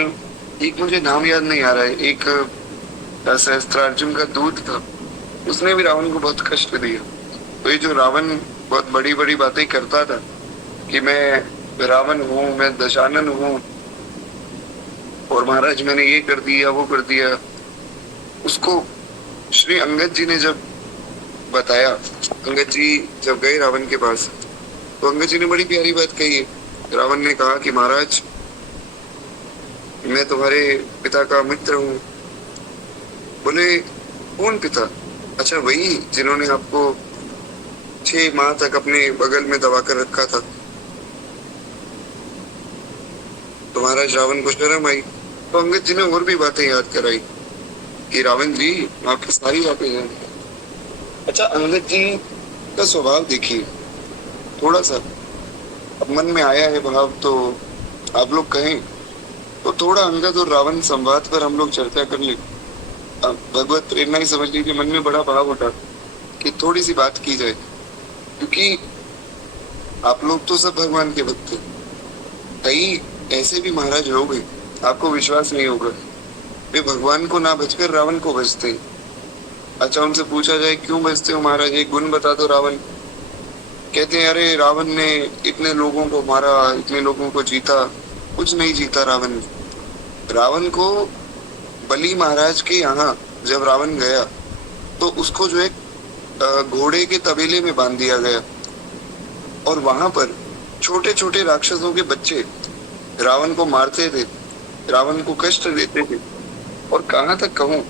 एक मुझे नाम याद नहीं आ रहा है, एक सहस्त्रार्जुन का दूत था, उसने भी रावण को बहुत कष्ट दिया। तो ये जो रावण बहुत बड़ी बड़ी बातें करता था कि मैं रावण हूँ, मैं दशानन हूँ और महाराज मैंने ये कर दिया वो कर दिया, उसको श्री अंगद जी ने जब बताया, अंगद जी जब गए रावण के पास तो अंगद जी ने बड़ी प्यारी बात कही है। रावण ने कहा कि महाराज मैं तुम्हारे पिता का मित्र हूँ। बोले कौन पिता? अच्छा वही जिन्होंने आपको 6 माह तक अपने बगल में दबा कर रखा था। तो महाराज रावण को शर्म आई तो अंगद जी ने और भी बातें याद कराई कि रावण जी आपकी सारी बातें हैं। अच्छा, अंगद जी का स्वभाव देखिए, थोड़ा सा अब मन में आया है भाव तो आप लोग कहें तो थोड़ा अंगद और रावण संवाद पर हम लोग चर्चा कर ले। भगवत प्रेरणा ही समझ लीजिए, मन में बड़ा भाव उठा कि थोड़ी सी बात की जाए, क्योंकि आप लोग तो सब भगवान के भक्त हैं। कई ऐसे भी महाराज लोग हैं, आपको विश्वास नहीं होगा, वे भगवान को ना भजकर रावण को भजते हैं। अच्छा, उनसे पूछा जाए क्यों भजते हो महाराज, एक गुण बता दो रावण। कहते हैं अरे रावण ने इतने लोगों को मारा, इतने लोगों को जीता। कुछ नहीं जीता रावण ने। रावण को बलि महाराज के यहाँ जब रावण गया तो उसको जो है घोड़े के तबेले में बांध दिया गया और वहां पर छोटे छोटे राक्षसों के बच्चे रावण को मारते थे, रावण को कष्ट देते थे। और कहाँ तक कहूँ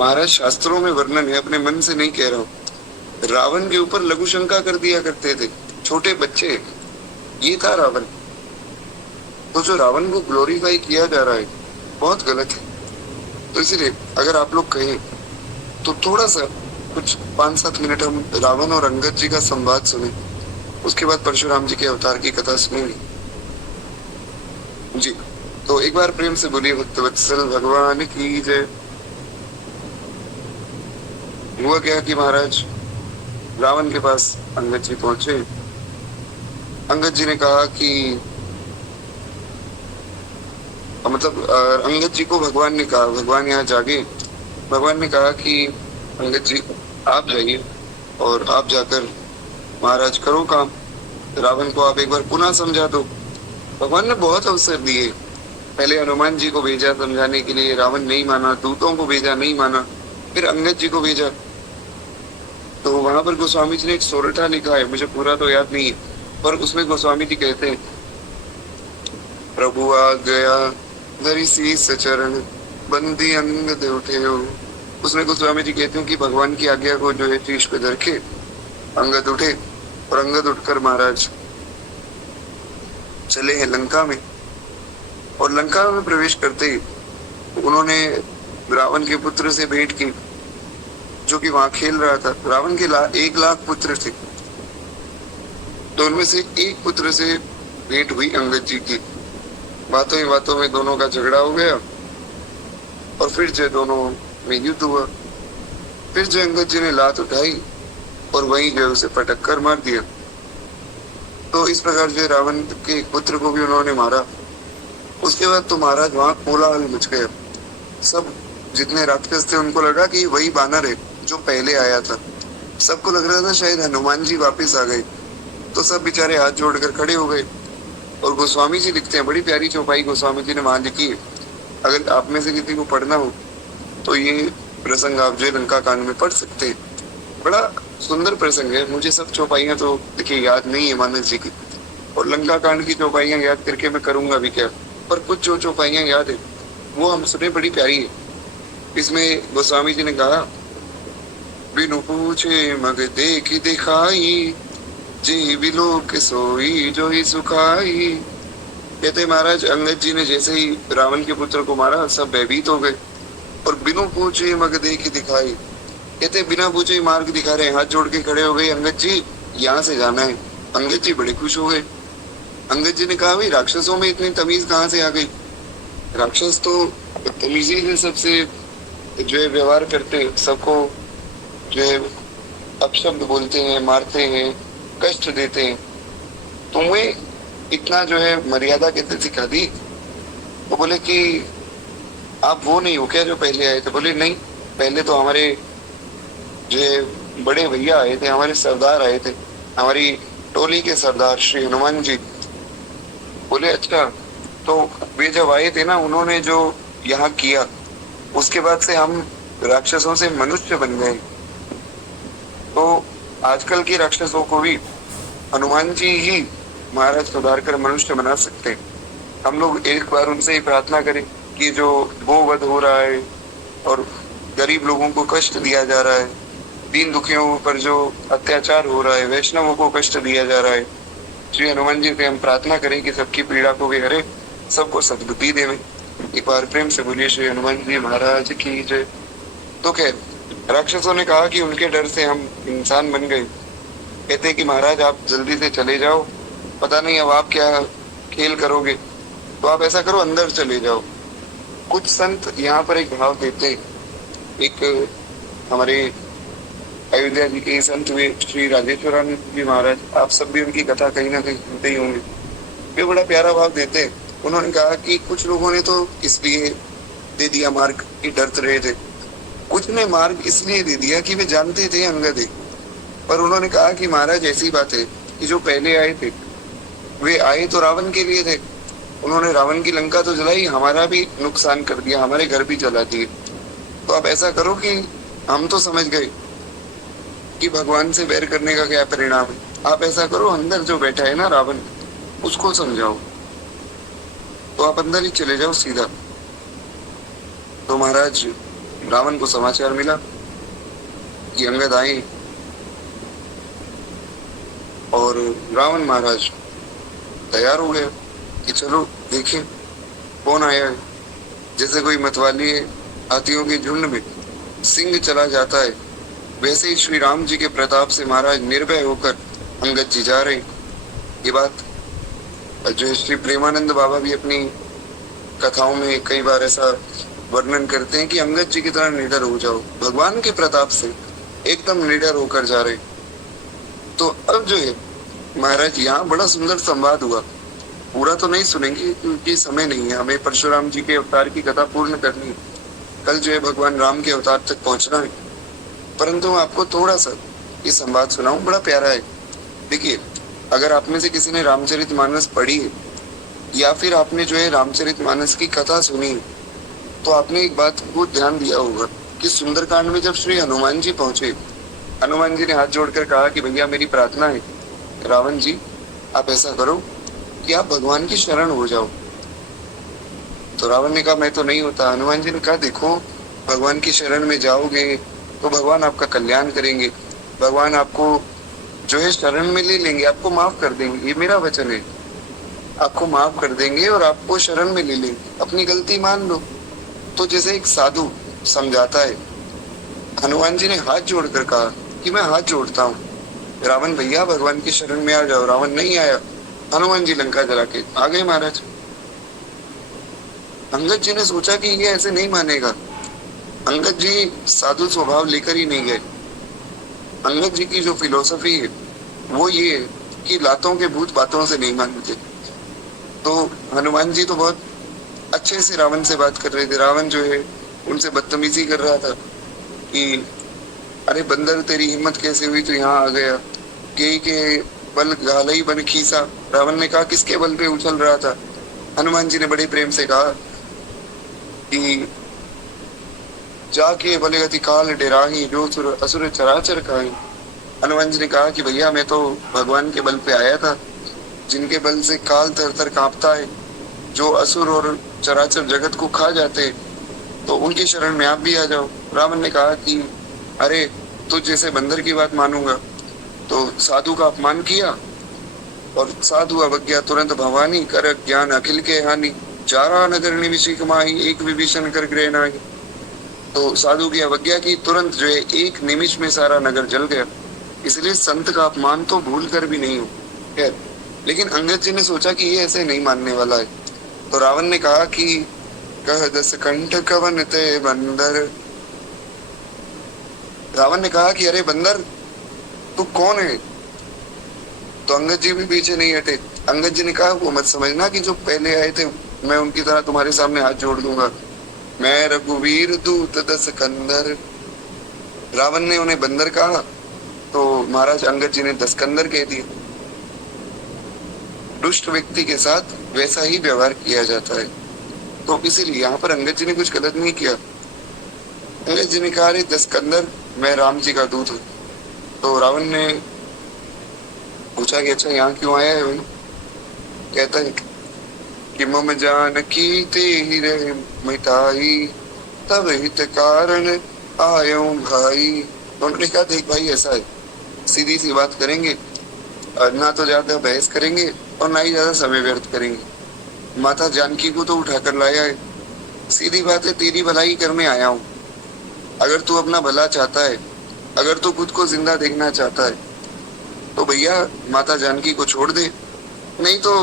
महाराज, शास्त्रों में वर्णन है, अपने मन से नहीं कह रहा हूँ, रावण के ऊपर लघु शंका कर दिया करते थे छोटे बच्चे। ये था रावण। तो जो रावण को ग्लोरीफाई किया जा रहा है बहुत गलत है। तो इसीलिए अगर आप लोग कहें तो थोड़ा सा कुछ 5-7 मिनट हम रावण और अंगद जी का संवाद सुने, उसके बाद परशुराम जी के अवतार की कथा सुनेंगे जी। तो एक बार प्रेम से बोलिए भक्तवत्सल भगवान की जय। हुआ क्या कि महाराज रावण के पास अंगद जी पहुंचे। अंगद जी ने कहा कि मतलब अंगद जी को भगवान ने कहा, भगवान यहाँ जागे, भगवान ने कहा कि अंगद जी आप जाइए और आप जाकर महाराज करो काम, रावण को आप एक बार पुनः समझा दो। भगवान ने बहुत अवसर दिए, पहले हनुमान जी को भेजा समझाने के लिए, रावण नहीं माना, दूतों को भेजा नहीं माना, फिर अंगद जी को भेजा। तो वहां पर गोस्वामी जी ने एक सोरठा लिखा है, मुझे पूरा तो याद नहीं है, पर उसमें गोस्वामी जी कहते हैं प्रभु आ गया धरी शीस चरण बंदी अंगद उठे हो। उसमें गोस्वामी जी कहते हैं कि भगवान की आज्ञा को जो है शीश पे धर के अंगद उठे और अंगद उठकर महाराज चले हैं लंका में। और लंका में प्रवेश करते ही उन्होंने रावण के पुत्र से भेंट की, जो कि वहां खेल रहा था। रावण के 1 लाख पुत्र थे, तो उनमें से एक पुत्र से भेंट हुई अंगद जी की। बातों ही बातों में दोनों का झगड़ा हो गया और फिर जो दोनों में युद्ध हुआ। फिर जो अंगद जी ने लात उठाई और वहीं जो उसे पटक कर मार दिया। तो इस प्रकार जो रावण के पुत्र को भी उन्होंने मारा। उसके बाद तो महाराज वहां कोलाहल मच गया। सब जितने राक्षस थे उनको लगा कि वही बानर है जो पहले आया था। सबको लग रहा था शायद हनुमान जी वापिस आ गए। तो सब बेचारे हाथ जोड़कर खड़े हो गए। और गोस्वामी जी लिखते हैं, बड़ी प्यारी चौपाई गोस्वामी जी ने वहां लिखी है। अगर आप में से किसी को पढ़ना हो तो ये प्रसंग आप जो लंका कांड में पढ़ सकते हैं। बड़ा सुंदर प्रसंग है। मुझे सब चौपाइयां तो देखिए याद नहीं है मानस जी की, और लंका कांड की चौपाइयां याद करके मैं करूंगा भी क्या, पर कुछ जो चौपाइयां याद है वो हम सुने, बड़ी प्यारी है। इसमें गोस्वामी जी ने कहा, बिनु पूछे मग देख दिखाई, जी बिलोक सोई जो ही सुखाई। कहते महाराज अंगद जी ने जैसे ही रावण के पुत्र को मारा, सब भयभीत हो गए और बिनु पूछे मग देख दिखाई। कहते बिना पूछे मार्ग दिखा रहे हैं, हाथ जोड़ के खड़े हो गए, अंगद जी यहाँ से जाना है। अंगद जी बड़े खुश हो गए। अंगद जी ने कहा, भाई राक्षसों में इतनी तमीज कहाँ से आ गई? राक्षस तो तमीजी से सबसे जो है व्यवहार करते हैं, सबको जो है अपशब्द बोलते हैं, मारते हैं, कष्ट देते हैं। तुम्हें इतना जो है मर्यादा कैसे सिखा दी? तो बोले कि आप वो नहीं हो क्या जो पहले आए थे? बोले नहीं, पहले तो हमारे जो है बड़े भैया आए थे, हमारे सरदार आए थे, हमारी टोली के सरदार श्री हनुमान जी। बोले अच्छा, तो वे जब आए थे ना, उन्होंने जो यहाँ किया, उसके बाद से हम राक्षसों से मनुष्य बन गए। तो आजकल के राक्षसों को भी हनुमान जी ही महाराज सुधार कर मनुष्य बना सकते हैं। हम लोग एक बार उनसे ही प्रार्थना करें कि जो गोवध हो रहा है और गरीब लोगों को कष्ट दिया जा रहा है, दीन दुखियों पर जो अत्याचार हो रहा है, वैष्णवों को कष्ट दिया जा रहा है, श्री हनुमान जी से हम प्रार्थना करें कि सबकी पीड़ा को भी हरे, सबको सद्बुद्धि देवे। एक बार प्रेम से बोलिए श्री हनुमान जी महाराज की जय। तो खैर राक्षसों ने कहा कि उनके डर से हम इंसान बन गए। कहते कि महाराज आप जल्दी से चले जाओ, पता नहीं अब आप क्या खेल करोगे, तो आप ऐसा करो अंदर चले जाओ। कुछ संत यहाँ पर एक भाव देते हैं। एक हमारे अयोध्या जी के संत हुए श्री राजेश्वरानंद जी महाराज, आप सब भी उनकी कथा कहीं ना कहीं सुनते ही होंगे। वे बड़ा प्यारा भाव देते हैं। उन्होंने कहा कि कुछ लोगों ने तो इसलिए दे दिया मार्ग कि डरते रहे थे, कुछ ने मार्ग इसलिए दे दिया कि वे जानते थे अंगद है। पर उन्होंने कहा कि महाराज ऐसी बात है कि जो पहले आए थे वे आए तो रावण के लिए थे, उन्होंने रावण की लंका तो जलाई, हमारा भी नुकसान कर दिया, हमारे घर भी जला दिए। तो आप ऐसा करो कि हम तो समझ गए कि भगवान से बैर करने का क्या परिणाम है, आप ऐसा करो अंदर जो बैठा है ना रावण, उसको समझाओ, तो आप अंदर ही चले जाओ सीधा। तो महाराज रावण को समाचार मिला कि अंगद आए, और रावण महाराज तैयार हो गया कि चलो देखें कौन आया है। जैसे कोई मतवाली हाथियों के झुंड में सिंह चला जाता है, वैसे ही श्री राम जी के प्रताप से महाराज निर्भय होकर अंगद जी जा रहे। ये बात जो श्री प्रेमानंद बाबा भी अपनी कथाओं में कई बार ऐसा वर्णन करते हैं कि अंगद जी की तरह निडर हो जाओ, भगवान के प्रताप से एकदम निडर होकर जा रहे। तो अब जो है महाराज यहाँ बड़ा सुंदर संवाद हुआ। पूरा तो नहीं सुनेंगे क्योंकि समय नहीं है, हमें परशुराम जी के अवतार की कथा पूर्ण करनी है। कल जो है भगवान राम के अवतार तक पहुंचना है, परंतु मैं आपको थोड़ा सा ये संवाद सुनाऊं, बड़ा प्यारा है। देखिए, अगर आप में से किसी ने रामचरितमानस पढ़ी है या फिर आपने जो है रामचरितमानस की कथा सुनी है, तो आपने एक बात को ध्यान दिया होगा कि सुंदरकांड में जब श्री हनुमान जी पहुंचे, हनुमान जी ने हाथ जोड़कर कहा कि भैया मेरी प्रार्थना है रावण जी, आप ऐसा करो कि आप भगवान की शरण हो जाओ। तो रावण ने कहा मैं तो नहीं होता। हनुमान जी ने कहा देखो, भगवान की शरण में जाओगे तो भगवान आपका कल्याण करेंगे, भगवान आपको जो है शरण में ले लेंगे, आपको माफ कर देंगे, ये मेरा वचन है, आपको माफ कर देंगे और आपको शरण में ले लेंगे, अपनी गलती मान लो। तो जैसे एक साधु समझाता है। हनुमान जी ने हाथ जोड़कर कहा कि मैं हाथ जोड़ता हूँ। रावण, भैया भगवान की शरण में आ जाओ। रावण नहीं आया। हनुमान जी लंका जला के आ गए महाराज। अंगद जी ने सोचा कि ये ऐसे नहीं मानेगा। अंगद जी साधु स्वभाव लेकर ही नहीं गए। अंगद जी की जो फिलोसफी है वो ये है कि लातों के भूत बातों से नहीं मानते। तो हनुमान जी तो बहुत अच्छे से रावण से बात कर रहे थे। रावण जो है उनसे बदतमीजी कर रहा था कि अरे बंदर, तेरी हिम्मत कैसे हुई, तू यहाँ आ गया, के बल घालई बन खीसा। रावण ने कहा, किसके बल पे उछल रहा था? हनुमान जी ने बड़े प्रेम से कहा कि जाके बले अति काल डेराही जो असुर चराचर खाई। हनुमान जी ने कहा कि भैया मैं तो भगवान के बल पे आया था, जिनके बल से काल थर थर कांपता है, जो असुर और चराचर जगत को खा जाते, तो उनकी शरण में आप भी आ जाओ। रावण ने कहा कि अरे तुझ जैसे बंदर की बात मानूंगा? तो साधु का अपमान किया और साधु अवज्ञा तुरंत भवानी कर ज्ञान अखिल के हानि, चारा नगर निविषि कमाई एक विभीषण कर गृह नाही। तो साधु की अवज्ञा की, तुरंत जो है एक निमिष में सारा नगर जल गया। इसलिए संत का अपमान तो भूल कर भी नहीं हो। खैर, लेकिन अंगद जी ने सोचा कि ये ऐसे नहीं मानने वाला है। तो रावण ने कहा कि कह दस कंठ कवन ते बंदर। रावण ने कहा कि अरे बंदर, तू कौन है? तो अंगद जी भी पीछे नहीं हटे। अंगद जी ने कहा, वो मत समझना कि जो पहले आए थे मैं उनकी तरह तुम्हारे सामने हाथ जोड़ दूंगा। मैं रघुवीर दूत दस कंदर। रावण ने उन्हें बंदर कहा तो महाराज अंगद जी ने दस कंदर कह दिए। दुष्ट व्यक्ति के साथ वैसा ही व्यवहार किया जाता है। तो इसीलिए यहाँ पर अंगद जी ने कुछ गलत नहीं किया। अंगद जी ने कहा, अरे दस कंदर, मैं राम जी का दूत हूँ। तो रावण ने पूछा कि अच्छा यहाँ क्यों आया है भाई? कहता है कि मम जानकी तेहि रहे मिताई, तब हित कारण आयो भाई। उन्होंने कहा, देख भाई ऐसा है, सीधी सी बात करेंगे, ना तो ज्यादा बहस करेंगे और ना ही ज्यादा समय व्यर्थ करेंगे। माता जानकी को तो उठाकर लाया है, सीधी बात है, तेरी भलाई करने आया हूँ। अगर तू अपना भला चाहता है, अगर तू खुद को जिंदा देखना चाहता है, तो भैया माता जानकी को छोड़ दे, नहीं तो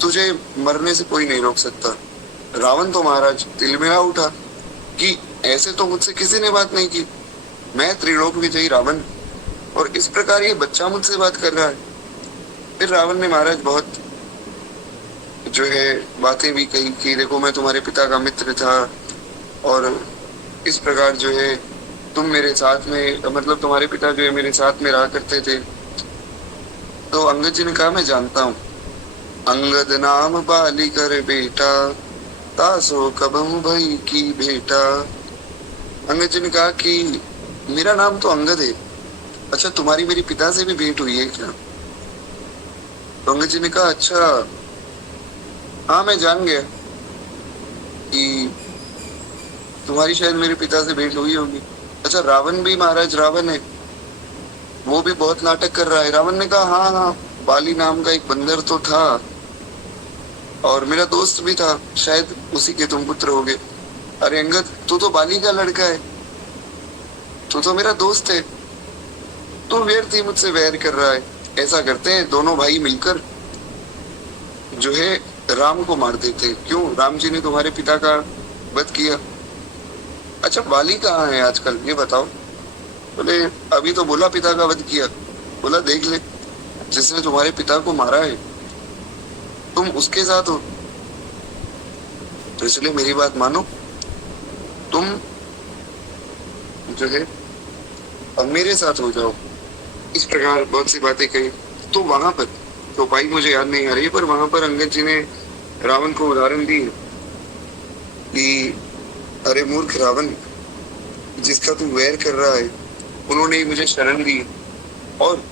तुझे मरने से कोई नहीं रोक सकता। रावण तो महाराज तिलमिला उठा कि ऐसे तो मुझसे किसी ने बात नहीं की, मैं त्रिलोक विजयी रावण, और इस प्रकार ये बच्चा मुझसे बात कर रहा है। फिर रावण ने महाराज बहुत जो है बातें भी कही कि देखो मैं तुम्हारे पिता का मित्र था और इस प्रकार जो है तुम मेरे साथ में, मतलब तुम्हारे पिता जो है मेरे साथ में रहा करते थे। तो अंगद जी ने कहा, मैं जानता हूँ, अंगद नाम बाली कर बेटा, तासो कबहू भई की बेटा। अंगद जी ने कहा कि मेरा नाम तो अंगद है, अच्छा तुम्हारी मेरे पिता से भी भेंट हुई है क्या? तो अंगद जी ने कहा, अच्छा हाँ मैं जान गया कि तुम्हारी शायद मेरे पिता से भेंट हुई होगी। अच्छा रावण भी महाराज रावण है, वो भी बहुत नाटक कर रहा है। रावण ने कहा, हाँ हाँ, बाली नाम का एक बंदर तो था और मेरा दोस्त भी था, शायद उसी के तुम पुत्र होगे। अरे अंगद, तू तो बाली का लड़का है, तू तो मेरा दोस्त है, तू व्यर्थ ही मुझसे वैर कर रहा है। ऐसा करते हैं दोनों भाई मिलकर जो है राम को मार देते हैं। क्यों? राम जी ने तुम्हारे पिता का वध किया। अच्छा बाली कहाँ है आजकल, ये बताओ। बोले अभी तो बोला पिता का वध किया। बोला देख ले, जिसने तुम्हारे पिता को मारा है तुम उसके साथ हो, तो इसलिए मेरी बात मानो, तुम जो है अब मेरे साथ हो जाओ। इस प्रकार बहुत सी बातें कही। तो वहां पर तो भाई मुझे याद नहीं आ रही, पर वहां पर अंगद जी ने रावण को उदाहरण दी कि अरे मूर्ख रावण, जिसका तू वैर कर रहा है उन्होंने ही मुझे शरण दी और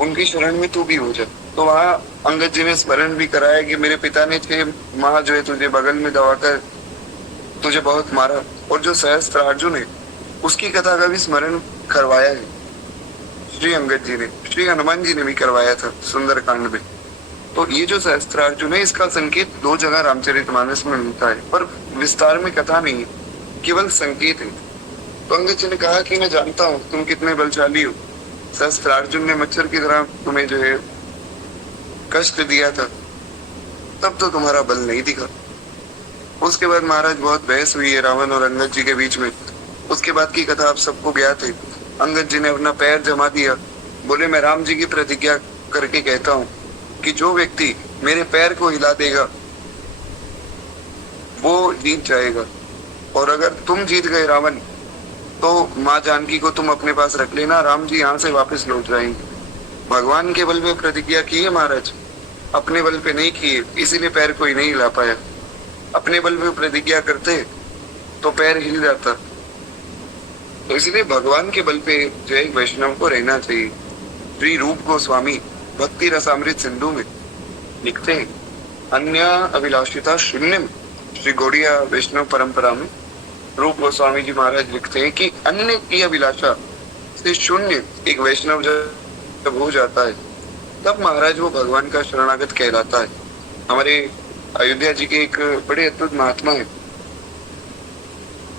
उनकी शरण में तू भी हो जा। तो वहां अंगद जी ने स्मरण भी कराया कि मेरे पिता ने 6 माह जो है तुझे बगल में दबाकर तुझे बहुत मारा, और जो सहस्त्र अर्जुन है उसकी कथा का भी स्मरण करवाया है श्री अंगद जी ने, श्री हनुमान जी ने भी करवाया था सुंदर कांड में। तो ये जो सहस्त्रार्जुन है, इसका संकेत 2 जगह रामचरितमानस में मिलता है, पर विस्तार में कथा नहीं है, केवल संकेत है। तो अंगद जी ने कहा कि मैं जानता हूँ तुम कितने बलशाली हो, सहस्त्रार्जुन ने मच्छर की तरह तुम्हें जो है कष्ट दिया था, तब तो तुम्हारा बल नहीं दिखा। उसके बाद महाराज बहुत बहस हुई है रावण और अंगद जी के बीच में। उसके बाद की कथा आप सबको ज्ञात है। अंगद जी ने अपना पैर जमा दिया, बोले मैं राम जी की प्रतिज्ञा करके कहता हूँ कि जो व्यक्ति मेरे पैर को हिला देगा वो जीत जाएगा, और अगर तुम जीत गए रावण तो माँ जानकी को तुम अपने पास रख लेना, राम जी यहाँ से वापस लौट जाएंगे। भगवान के बल पे प्रतिज्ञा की है महाराज, अपने बल पे नहीं की है, इसीलिए पैर कोई नहीं हिला पाया। अपने बल पे प्रतिज्ञा करते तो पैर हिल जाता। तो इसलिए भगवान के बल पे जो एक वैष्णव को रहना चाहिए। श्री रूप गोस्वामी भक्ति रसामृत सिंधु में लिखते हैं, अन्य अभिलाषिता शून्यम। श्री गौड़िया वैष्णव परंपरा में रूप गोस्वामी जी महाराज लिखते हैं कि अन्य की अभिलाषा से शून्य एक वैष्णव जब हो जाता है तब महाराज वो भगवान का शरणागत कहलाता है। हमारे अयोध्या जी के एक बड़े अद्भुत महात्मा है,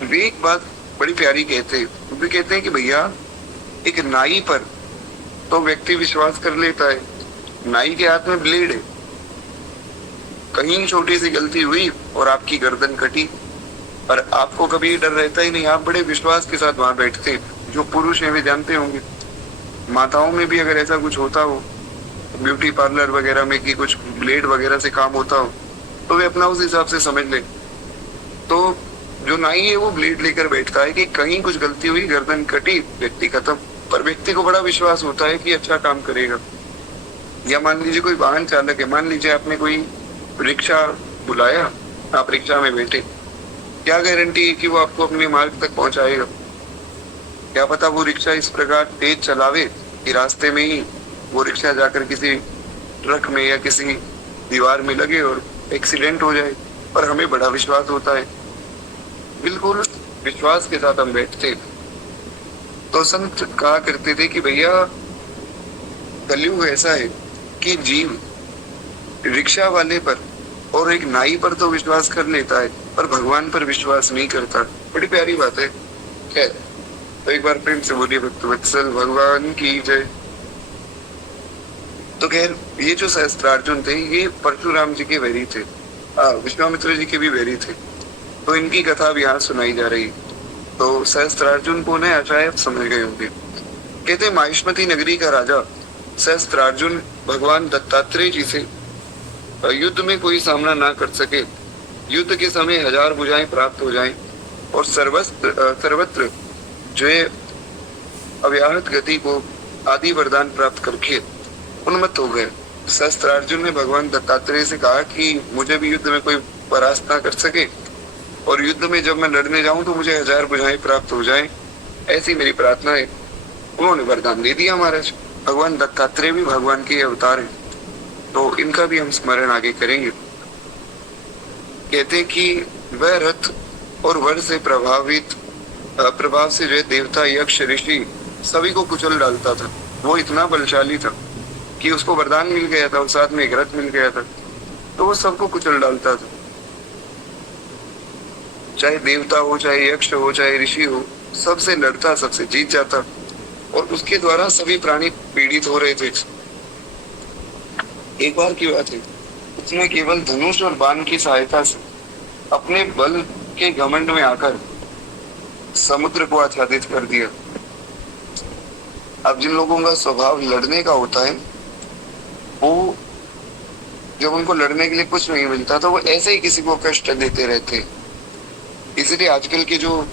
वे एक बात बड़ी प्यारी कहते हैं। वे कहते हैं कि भैया एक नाई पर तो व्यक्ति विश्वास कर लेता है, नाई के हाथ में ब्लेड है, कहीं छोटी सी गलती हुई और आपकी गर्दन कटी, पर आपको कभी डर रहता ही नहीं, आप बड़े विश्वास के साथ वहां बैठते हैं। जो पुरुष है वे जानते होंगे, माताओं में भी अगर ऐसा कुछ होता हो, ब्यूटी पार्लर वगैरह में कि कुछ ब्लेड वगैरह से काम होता हो, तो वे अपना उस हिसाब से समझ ले। तो जो नाई है वो ब्लेड लेकर बैठता है कि कहीं कुछ गलती हुई, गर्दन कटी, व्यक्ति खत्म। पर व्यक्ति को बड़ा विश्वास होता है कि अच्छा काम करेगा। या मान लीजिए कोई वाहन चालक है, मान लीजिए आपने कोई रिक्शा बुलाया, आप रिक्शा में बैठे, क्या गारंटी है कि वो आपको अपने मार्ग तक पहुंचाएगा? क्या पता वो रिक्शा इस प्रकार तेज चलावे कि रास्ते में ही वो रिक्शा जाकर किसी ट्रक में या किसी दीवार में लगे और एक्सीडेंट हो जाए। पर हमें बड़ा विश्वास होता है, बिल्कुल विश्वास के साथ हम बैठते। तो संत कहा करते थे कि भैया कलयुग ऐसा है कि जीव रिक्शा वाले पर और एक नाई पर तो विश्वास कर लेता है, पर भगवान पर विश्वास नहीं करता। बड़ी प्यारी बात है। खैर, तो एक बार प्रेम से बोलिए भक्तवत्सल भगवान की जय। तो खैर, ये जो सहस्त्रार्जुन थे ये परशुराम जी के वैरी थे, विश्वामित्र जी के भी वैरी थे। तो इनकी कथा अब यहाँ सुनाई जा रही। तो सहस्त्रार्जुन को ने शायद समझ गए होंगे। कहते माहिष्मती नगरी का राजा सहस्त्रार्जुन भगवान दत्तात्रेय जी से युद्ध में कोई सामना ना कर सके, युद्ध के समय 1000 भुजाएं प्राप्त हो जाएं और सर्वत्र जो है अव्याहत गति को आदि वरदान प्राप्त करके उन्मत्त हो गए। सहस्त्रार्जुन ने भगवान दत्तात्रेय से कहा कि मुझे भी युद्ध में कोई परास्त ना कर सके, और युद्ध में जब मैं लड़ने जाऊं तो मुझे 1000 भुजाएं प्राप्त हो जाएं, ऐसी मेरी प्रार्थना है। उन्होंने वरदान दे दिया महाराज। भगवान दत्तात्रेय भी भगवान के अवतार हैं, तो इनका भी हम स्मरण आगे करेंगे। कहते कि वह रथ और वर से प्रभाव से जो देवता यक्ष ऋषि सभी को कुचल डालता था। वो इतना बलशाली था कि उसको वरदान मिल गया था और साथ में एक रथ मिल गया था, तो वो सबको कुचल डालता था। चाहे देवता हो, चाहे यक्ष हो, चाहे ऋषि हो, सबसे लड़ता, सबसे जीत जाता, और उसके द्वारा सभी प्राणी पीड़ित हो रहे थे। एक बार की बात है, उसने केवल धनुष और बाण की सहायता से अपने बल के घमंड में आकर समुद्र को आच्छादित कर दिया। अब जिन लोगों का स्वभाव लड़ने का होता है, वो जब उनको लड़ने के लिए कुछ नहीं मिलता तो वो ऐसे ही किसी को कष्ट देते रहते हैं। इसलिए आजकल के जो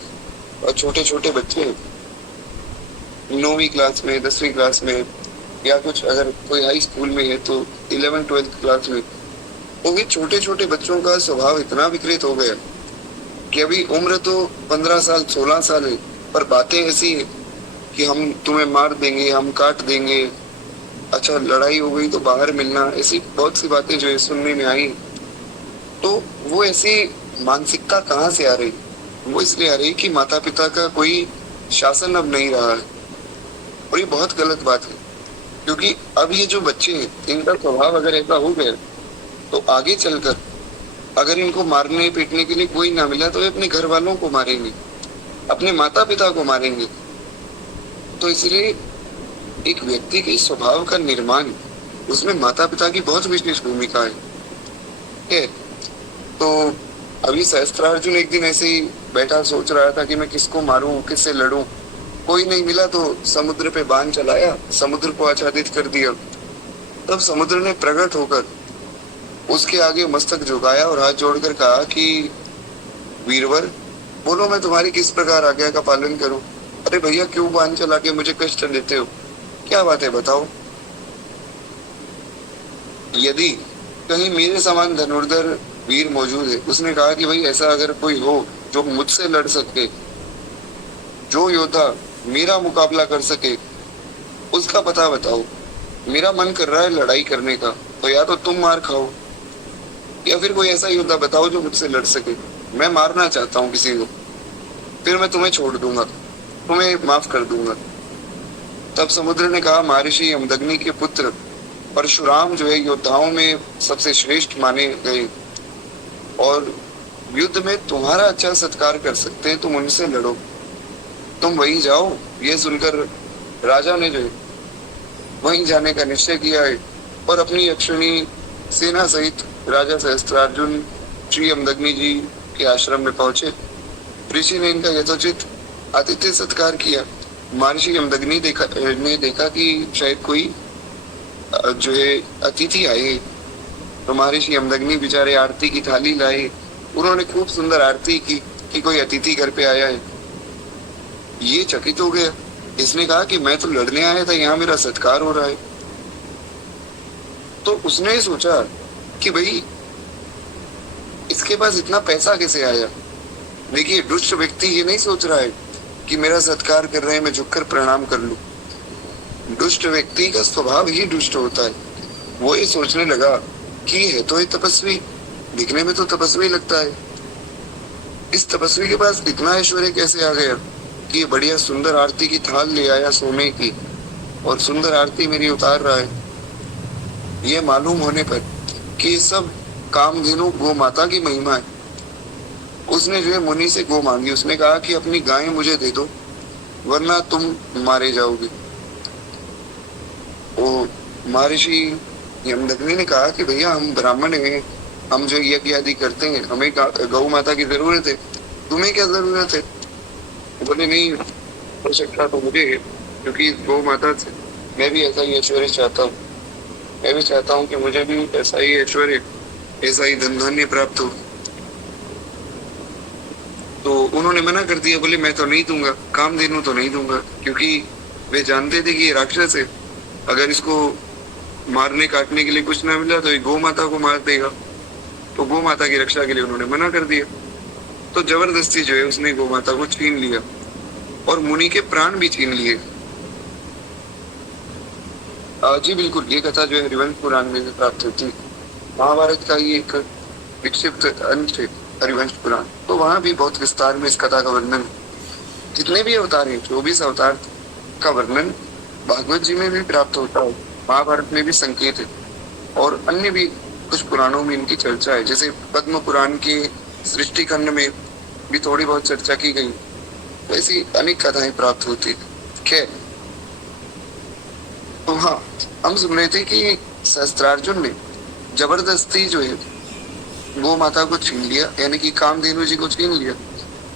छोटे छोटे बच्चे 9वीं क्लास में, 10वीं क्लास में, या कुछ अगर कोई हाई स्कूल में है तो 11th 12th क्लास में, तो ये छोटे छोटे बच्चों का स्वभाव इतना विकृत हो गया कि अभी उम्र तो 15 साल 16 साल है, पर बातें ऐसी है कि हम तुम्हें मार देंगे, हम काट देंगे, अच्छा लड़ाई हो गई तो बाहर मिलना, ऐसी बहुत सी बातें जो है सुनने में आई। तो वो ऐसी मानसिकता कहाँ से आ रही? वो इसलिए आ रही कि माता पिता का कोई शासन अब नहीं रहा है, और ये बहुत गलत बात है। क्योंकि अब ये जो बच्चे हैं इनका स्वभाव अगर ऐसा हो गया तो आगे चलकर अगर इनको मारने पीटने के लिए कोई ना मिला तो ये अपने घर वालों को मारेंगे, अपने माता पिता को मारेंगे। तो इसलिए एक व्यक्ति के स्वभाव का निर्माण, उसमें माता पिता की बहुत विशेष भूमिका है। तो अभी सहस्त्रार्जुन एक दिन ऐसे ही बैठा सोच रहा था कि मैं किसको मारूं, किससे लड़ूं। कोई नहीं मिला तो समुद्र पे बाण चलाया, समुद्र को आच्छादित कर दिया। तब समुद्र ने प्रकट होकर उसके आगे मस्तक झुकाया और हाथ जोड़कर कहा कि वीरवर, बोलो मैं तुम्हारी किस प्रकार आज्ञा का पालन करूं। अरे भैया, क्यों बाण चला के मुझे कष्ट देते हो, क्या बात है बताओ। यदि कहीं मेरे समान धनुर्धर वीर मौजूद है। उसने कहा कि भाई ऐसा अगर कोई हो जो मुझसे लड़ सके, जो योद्धा मेरा मुकाबला कर सके, उसका पता बताओ। मेरा मन कर रहा है लड़ाई करने का, तो या तो तुम मार खाओ या फिर कोई ऐसा योद्धा बताओ जो मुझसे लड़ सके। मैं मारना चाहता हूँ किसी को, फिर मैं तुम्हें छोड़ दूंगा, तुम्हें माफ कर दूंगा। तब समुद्र ने कहा, महर्षि यमदग्नि के पुत्र परशुराम जो है योद्धाओं में सबसे श्रेष्ठ माने गए और युद्ध में तुम्हारा अच्छा सत्कार कर सकते हैं, तुम उनसे लड़ो, तुम वहीं जाओ। ये सुनकर राजा ने जो है वहीं जाने का निश्चय किया है और अपनी अक्षुणी सेना सहित राजा सहस्त्रार्जुन श्री यमदग्नि जी के आश्रम में पहुंचे। ऋषि ने इनका यथोचित आतिथ्य सत्कार किया। महर्षि यमदग्नि ने देखा कि शायद कोई जो है अतिथि आए, तो महर्षि यमदग्नि बेचारे आरती की थाली लाए। उन्होंने खूब सुंदर आरती की कि कोई अतिथि घर पे आया है। ये चकित हो गया। इसने कहा कि मैं तो लड़ने आया था, यहाँ मेरा सत्कार हो रहा है। तो उसने सोचा कि भाई इसके पास इतना पैसा कैसे आया। देखिए, दुष्ट व्यक्ति ये नहीं सोच रहा है कि मेरा सत्कार कर रहे हैं, मैं झुककर प्रणाम कर लूं। दुष्ट व्यक्ति का स्वभाव ही दुष्ट होता है। वो ये सोचने लगा कि है तो ये तपस्वी, दिखने में तो तपस्वी लगता है, इस तपस्वी के पास इतना ऐश्वर्य कैसे आ गया कि ये बढ़िया सुंदर आरती की थाल ले आया सोने की और सुंदर आरती मेरी उतार रहा है। ये मालूम होने पर कि ये सब कामधेनु गौ माता की महिमा है, उसने जो है मुनि से गो मांगी। उसने कहा कि अपनी गाय मुझे दे दो वरना तुम मारे जाओगे। वो महर्षि यमदग्नि ने कहा कि भैया हम ब्राह्मण हैं, हम जो यज्ञ आदि करते हैं, हमें गौ माता की जरूरत है, तुम्हें क्या जरूरत है। बोले नहीं, आवश्यकता तो मुझे है, क्योंकि गौ माता से मैं भी ऐसा ही ऐश्वर्य चाहता हूँ। मैं भी चाहता हूँ कि मुझे भी ऐसा ही ऐश्वर्य, ऐसा ही धन धान्य प्राप्त हो। तो उन्होंने मना कर दिया। बोले मैं तो नहीं दूंगा, कामधेनु तो नहीं दूंगा, क्योंकि वे जानते थे कि ये राक्षस है, अगर इसको मारने काटने के लिए कुछ ना मिला तो ये गौ माता को मार देगा। तो गौ माता की रक्षा के लिए उन्होंने मना कर दिया। तो जबरदस्ती जो है उसने गौ माता को छीन लिया और मुनि के प्राण भी छीन लिए। जी बिल्कुल, ये कथा जो है हरिवंश पुराण में प्राप्त होती है। महाभारत का ही एक विक्षिप्त अंश है हरिवंश पुराण, तो वहां भी बहुत विस्तार में इस कथा का वर्णन। जितने भी अवतार हैं, 24 अवतार का वर्णन भागवत जी में भी प्राप्त होता है, महाभारत में भी संकेत है और अन्य भी कुछ पुराणों में इनकी चर्चा है। जैसे पद्म पुराण के सृष्टि खंड में भी थोड़ी बहुत चर्चा की गई, तो ऐसी अनेक कथाएं प्राप्त होती। खैर, तो हाँ, हम सुन रहे थे कि सहस्त्रार्जुन ने जबरदस्ती जो है गौ माता को छीन लिया, यानी कि कामधेनु जी को छीन लिया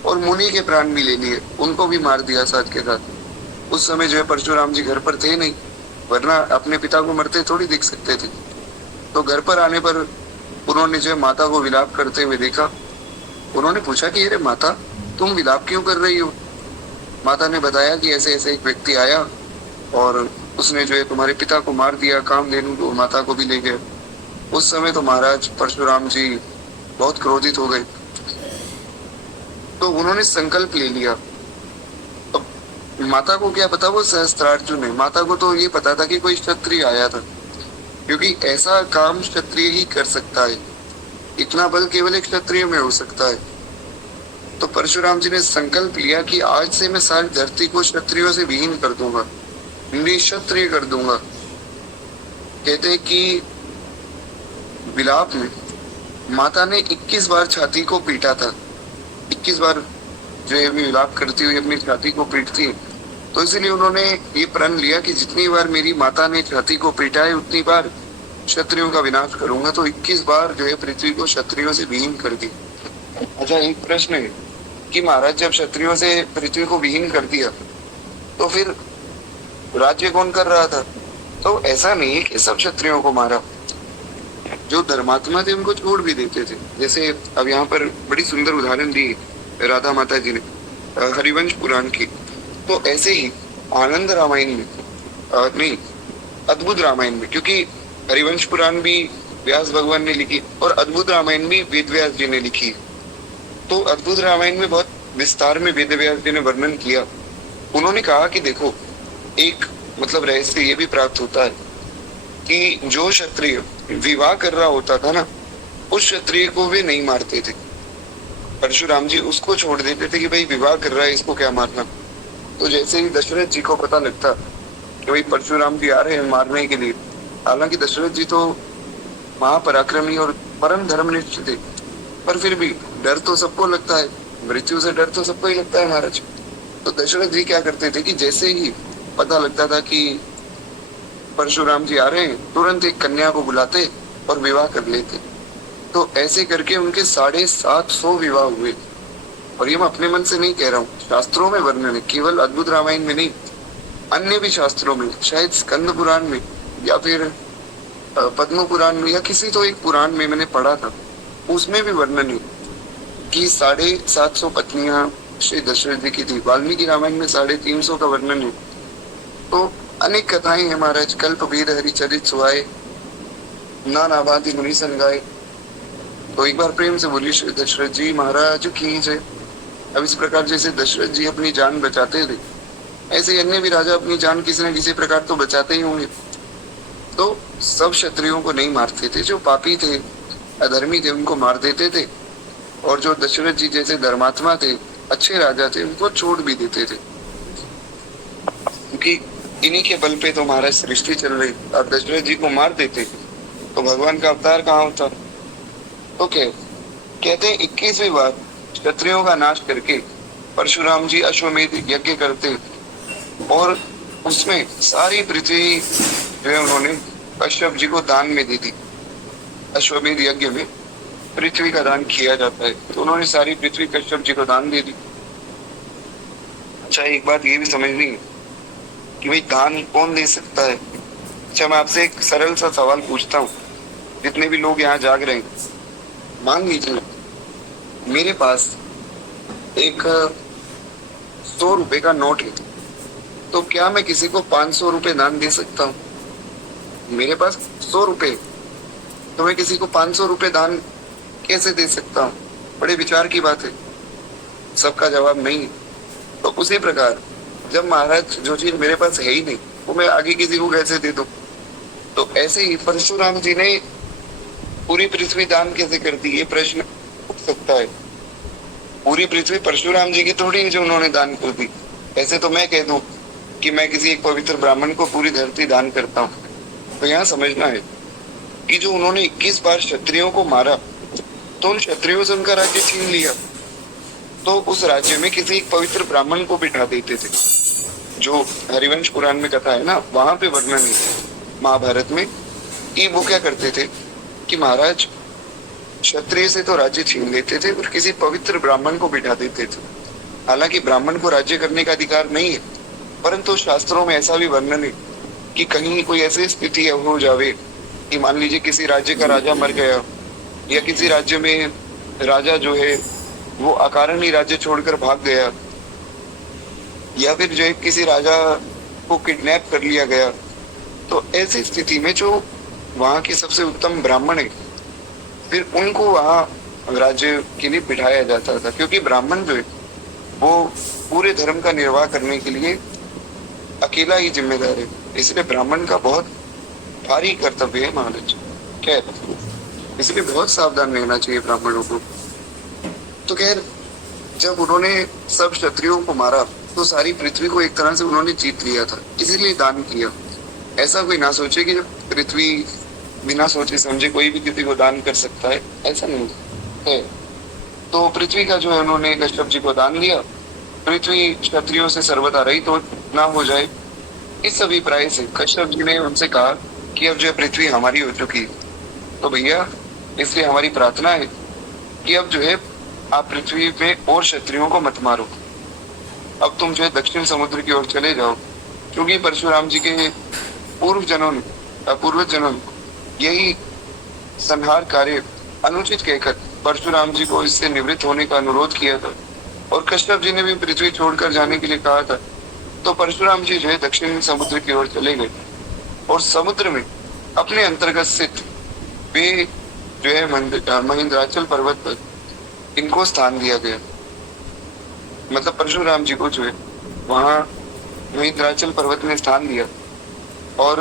और मुनि के प्राण भी ले लिए, उनको भी मार दिया साथ के साथ। उस समय जो है परशुराम जी घर पर थे नहीं, वरना अपने पिता को मरते थोड़ी देख सकते थे। तो घर पर आने पर उन्होंने जो है माता को विलाप करते हुए देखा। उन्होंने पूछा कि अरे माता, तुम विलाप क्यों कर रही हो। माता ने बताया कि ऐसे ऐसे एक व्यक्ति आया और उसने जो है तुम्हारे पिता को मार दिया, कामधेनु को माता को भी ले गया। उस समय तो महाराज परशुराम जी बहुत क्रोधित हो गए, तो उन्होंने संकल्प ले लिया। अब माता को क्या पता वो सहस्त्रार्जुन है, माता को तो ये पता था कि कोई क्षत्रिय आया था, क्योंकि ऐसा काम क्षत्रिय ही कर सकता है, इतना बल केवल एक क्षत्रिय में हो सकता है। तो परशुराम जी ने संकल्प लिया कि आज से मैं सारी धरती को क्षत्रियों से विहीन कर दूंगा, निक्षत्रिय कर दूंगा। कहते हैं कि विलाप में माता ने 21 बार छाती को पीटा था। 21 बार जो है विलाप करती हुई अपनी छाती को पीटती, तो इसलिए उन्होंने ये प्रण लिया कि जितनी बार मेरी माता ने छाती को पीटा है उतनी बार क्षत्रियों का विनाश करूंगा। तो 21 बार जो है पृथ्वी को क्षत्रियों से विहीन कर दी। अच्छा, एक प्रश्न है कि महाराज जब क्षत्रियों से पृथ्वी को विहीन कर दिया तो फिर राज्य कौन कर रहा था? तो ऐसा नहीं है कि सब क्षत्रियों को मारा, जो धर्मात्मा थे उनको छोड़ भी देते थे। जैसे अब यहाँ पर बड़ी सुंदर उदाहरण दी राधा माता जी ने हरिवंश पुराण की। तो ऐसे ही आनंद रामायण में नहीं, अद्भुत रामायण में, क्योंकि हरिवंश पुराण भी व्यास भगवान ने लिखी और अद्भुत रामायण भी वेद व्यास जी ने लिखी। तो अद्भुत रामायण में बहुत विस्तार में वेद व्यास जी ने वर्णन किया। उन्होंने कहा कि देखो, एक मतलब रहस्य ये भी प्राप्त होता है कि जो क्षत्रिय विवाह कर रहा होता था ना, उस क्षत्रिय को वे नहीं मारते थे। परशुराम जी उसको छोड़ देते थे कि भाई विवाह कर रहा है, इसको क्या मारना। तो जैसे ही दशरथ जी को पता लगता कि भाई परशुराम जी आ रहे हैं मारने के लिए, हालांकि दशरथ जी तो महापराक्रमी और परम धर्मनिष्ठ थे, पर फिर भी डर तो सबको लगता है, मृत्यु से डर तो सबको ही लगता है महाराज। तो दशरथ जी क्या करते थे कि जैसे ही पता लगता था कि परशुराम जी आ रहे हैं, तुरंत एक कन्या को बुलाते और विवाह कर लेते। तो ऐसे करके उनके 750 विवाह हुए। और ये मैं अपने मन से नहीं कह रहा हूँ, शास्त्रों में वर्णन है, केवल अद्भुत रामायण में नहीं, अन्य भी शास्त्रों में, शायद स्कंद पुराण में या फिर पद्म पुराण में या किसी तो एक पुराण में मैंने पढ़ा था, उसमें भी वर्णन है कि 750 पत्नियां श्री दशरथ जी की थी। वाल्मीकि रामायण में 350 का वर्णन है। तो अनेक कथाएं हैं महाराज। कल्प वेद हरिचरित सुहाए, नाना भांति मुनि सन गाए। तो एक बार प्रेम से बोली श्री दशरथ जी महाराज की जय। अब इस प्रकार जैसे दशरथ जी अपनी जान बचाते थे, ऐसे अन्य भी राजा अपनी जान किसी न किसी प्रकार तो बचाते ही होंगे। तो सब क्षत्रियों को नहीं मारते थे, जो पापी थे, अधर्मी थे, उनको मार देते थे, और जो दशरथ जी जैसे धर्मात्मा थे, अच्छे राजा थे, उनको छोड़ भी देते थे। क्योंकि इन्हीं के बल पे तो महाराज सृष्टि चल रही। अब दशरथ जी को मार देते तो भगवान का अवतार कहाँ होता? तो कहते हैं 21वीं बार क्षत्रियों का नाश करके परशुराम जी अश्वमेध यज्ञ करते और उसमें सारी पृथ्वी जो है उन्होंने कश्यप जी को दान में दे दी। अश्वमेध यज्ञ में पृथ्वी का दान किया जाता है, तो उन्होंने सारी पृथ्वी कश्यप जी को दान दे दी। अच्छा, एक बात ये भी समझनी है कि भाई दान कौन दे सकता है। अच्छा, मैं आपसे एक सरल सा सवाल पूछता हूँ, जितने भी लोग यहाँ जाग रहे हैं, मान लीजिए मेरे पास एक 100 रुपए का नोट है, तो क्या मैं किसी को 500 रुपए दान दे सकता हूँ? मेरे पास 100 रुपए, तो मैं किसी को 500 रुपए दान कैसे दे सकता हूँ? बड़े विचार की बात है। सबका जवाब नहीं है। तो उसी प्रकार जब महाराज जो चीज मेरे पास है ही नहीं, वो मैं आगे किसी को कैसे दे दूं? तो ऐसे ही परशुराम जी ने पूरी पृथ्वी दान कैसे कर दी, ये प्रश्न उठ सकता है। पूरी पृथ्वी परशुराम जी की थोड़ी है जो उन्होंने दान कर दी। ऐसे तो मैं कह दूं कि मैं किसी एक पवित्र ब्राह्मण को पूरी धरती दान करता हूँ। तो यहाँ समझना है कि जो उन्होंने 21 बार क्षत्रियों को मारा, तो उन क्षत्रियों से उनका राज्य छीन लिया, तो उस राज्य में किसी एक पवित्र ब्राह्मण को बिठा देते थे। जो हरिवंश पुराण में कथा है ना, वहां पे वर्णन है महाभारत में कि वो क्या करते थे कि महाराज क्षत्रिय से तो राज्य छीन लेते थे और किसी पवित्र ब्राह्मण को बिठा देते थे। हालांकि ब्राह्मण को राज्य करने का अधिकार नहीं है, परंतु शास्त्रों में ऐसा भी वर्णन है कि कहीं कोई ऐसी स्थिति हो जावे कि मान लीजिए किसी राज्य का राजा मर गया, या किसी राज्य में राजा जो है वो अकारण ही राज्य छोड़कर भाग गया, या फिर जो है किसी राजा को किडनैप कर लिया गया, तो ऐसी स्थिति में जो वहां के सबसे उत्तम ब्राह्मण है, फिर उनको वहां राज्य के लिए बिठाया जाता था। क्योंकि ब्राह्मण जो है वो पूरे धर्म का निर्वाह करने के लिए अकेला ही जिम्मेदार है, इसलिए ब्राह्मण का बहुत भारी कर्तव्य है महाराज। खैर, इसलिए बहुत सावधान रहना चाहिए ब्राह्मणों को। तो खैर, जब उन्होंने सब क्षत्रियों को मारा तो सारी पृथ्वी को एक तरह से उन्होंने जीत लिया था, इसीलिए दान किया। ऐसा कोई ना सोचे कि जब पृथ्वी बिना सोचे समझे कोई भी किसी को दान कर सकता है, ऐसा नहीं है। तो पृथ्वी का जो है उन्होंने कश्यप जी को दान दिया। पृथ्वी क्षत्रियों से सर्वदा रहित तो ना हो जाए, इस अभिप्राय से कश्यप जी ने उनसे कहा कि अब जो है पृथ्वी हमारी हो चुकी है, तो भैया इसलिए हमारी प्रार्थना है कि अब जो है आप पृथ्वी पे और क्षत्रियों को मत मारो, अब तुम जो है दक्षिण समुद्र की ओर चले जाओ। क्योंकि परशुराम जी के पूर्वज जनों ने यही संहार कार्य अनुचित कहकर परशुराम जी को इससे निवृत्त होने का अनुरोध किया था, और कश्यप जी ने भी पृथ्वी छोड़कर जाने के लिए कहा था। तो परशुराम जी जो है दक्षिण समुद्र की ओर चले गए, और समुद्र में अपने अंतर्गत स्थित वे जो है महेंद्राचल पर्वत पर इनको स्थान दिया गया। मतलब परशुराम जी को जो है वहाँ महेंद्राचल पर्वत में स्थान दिया, और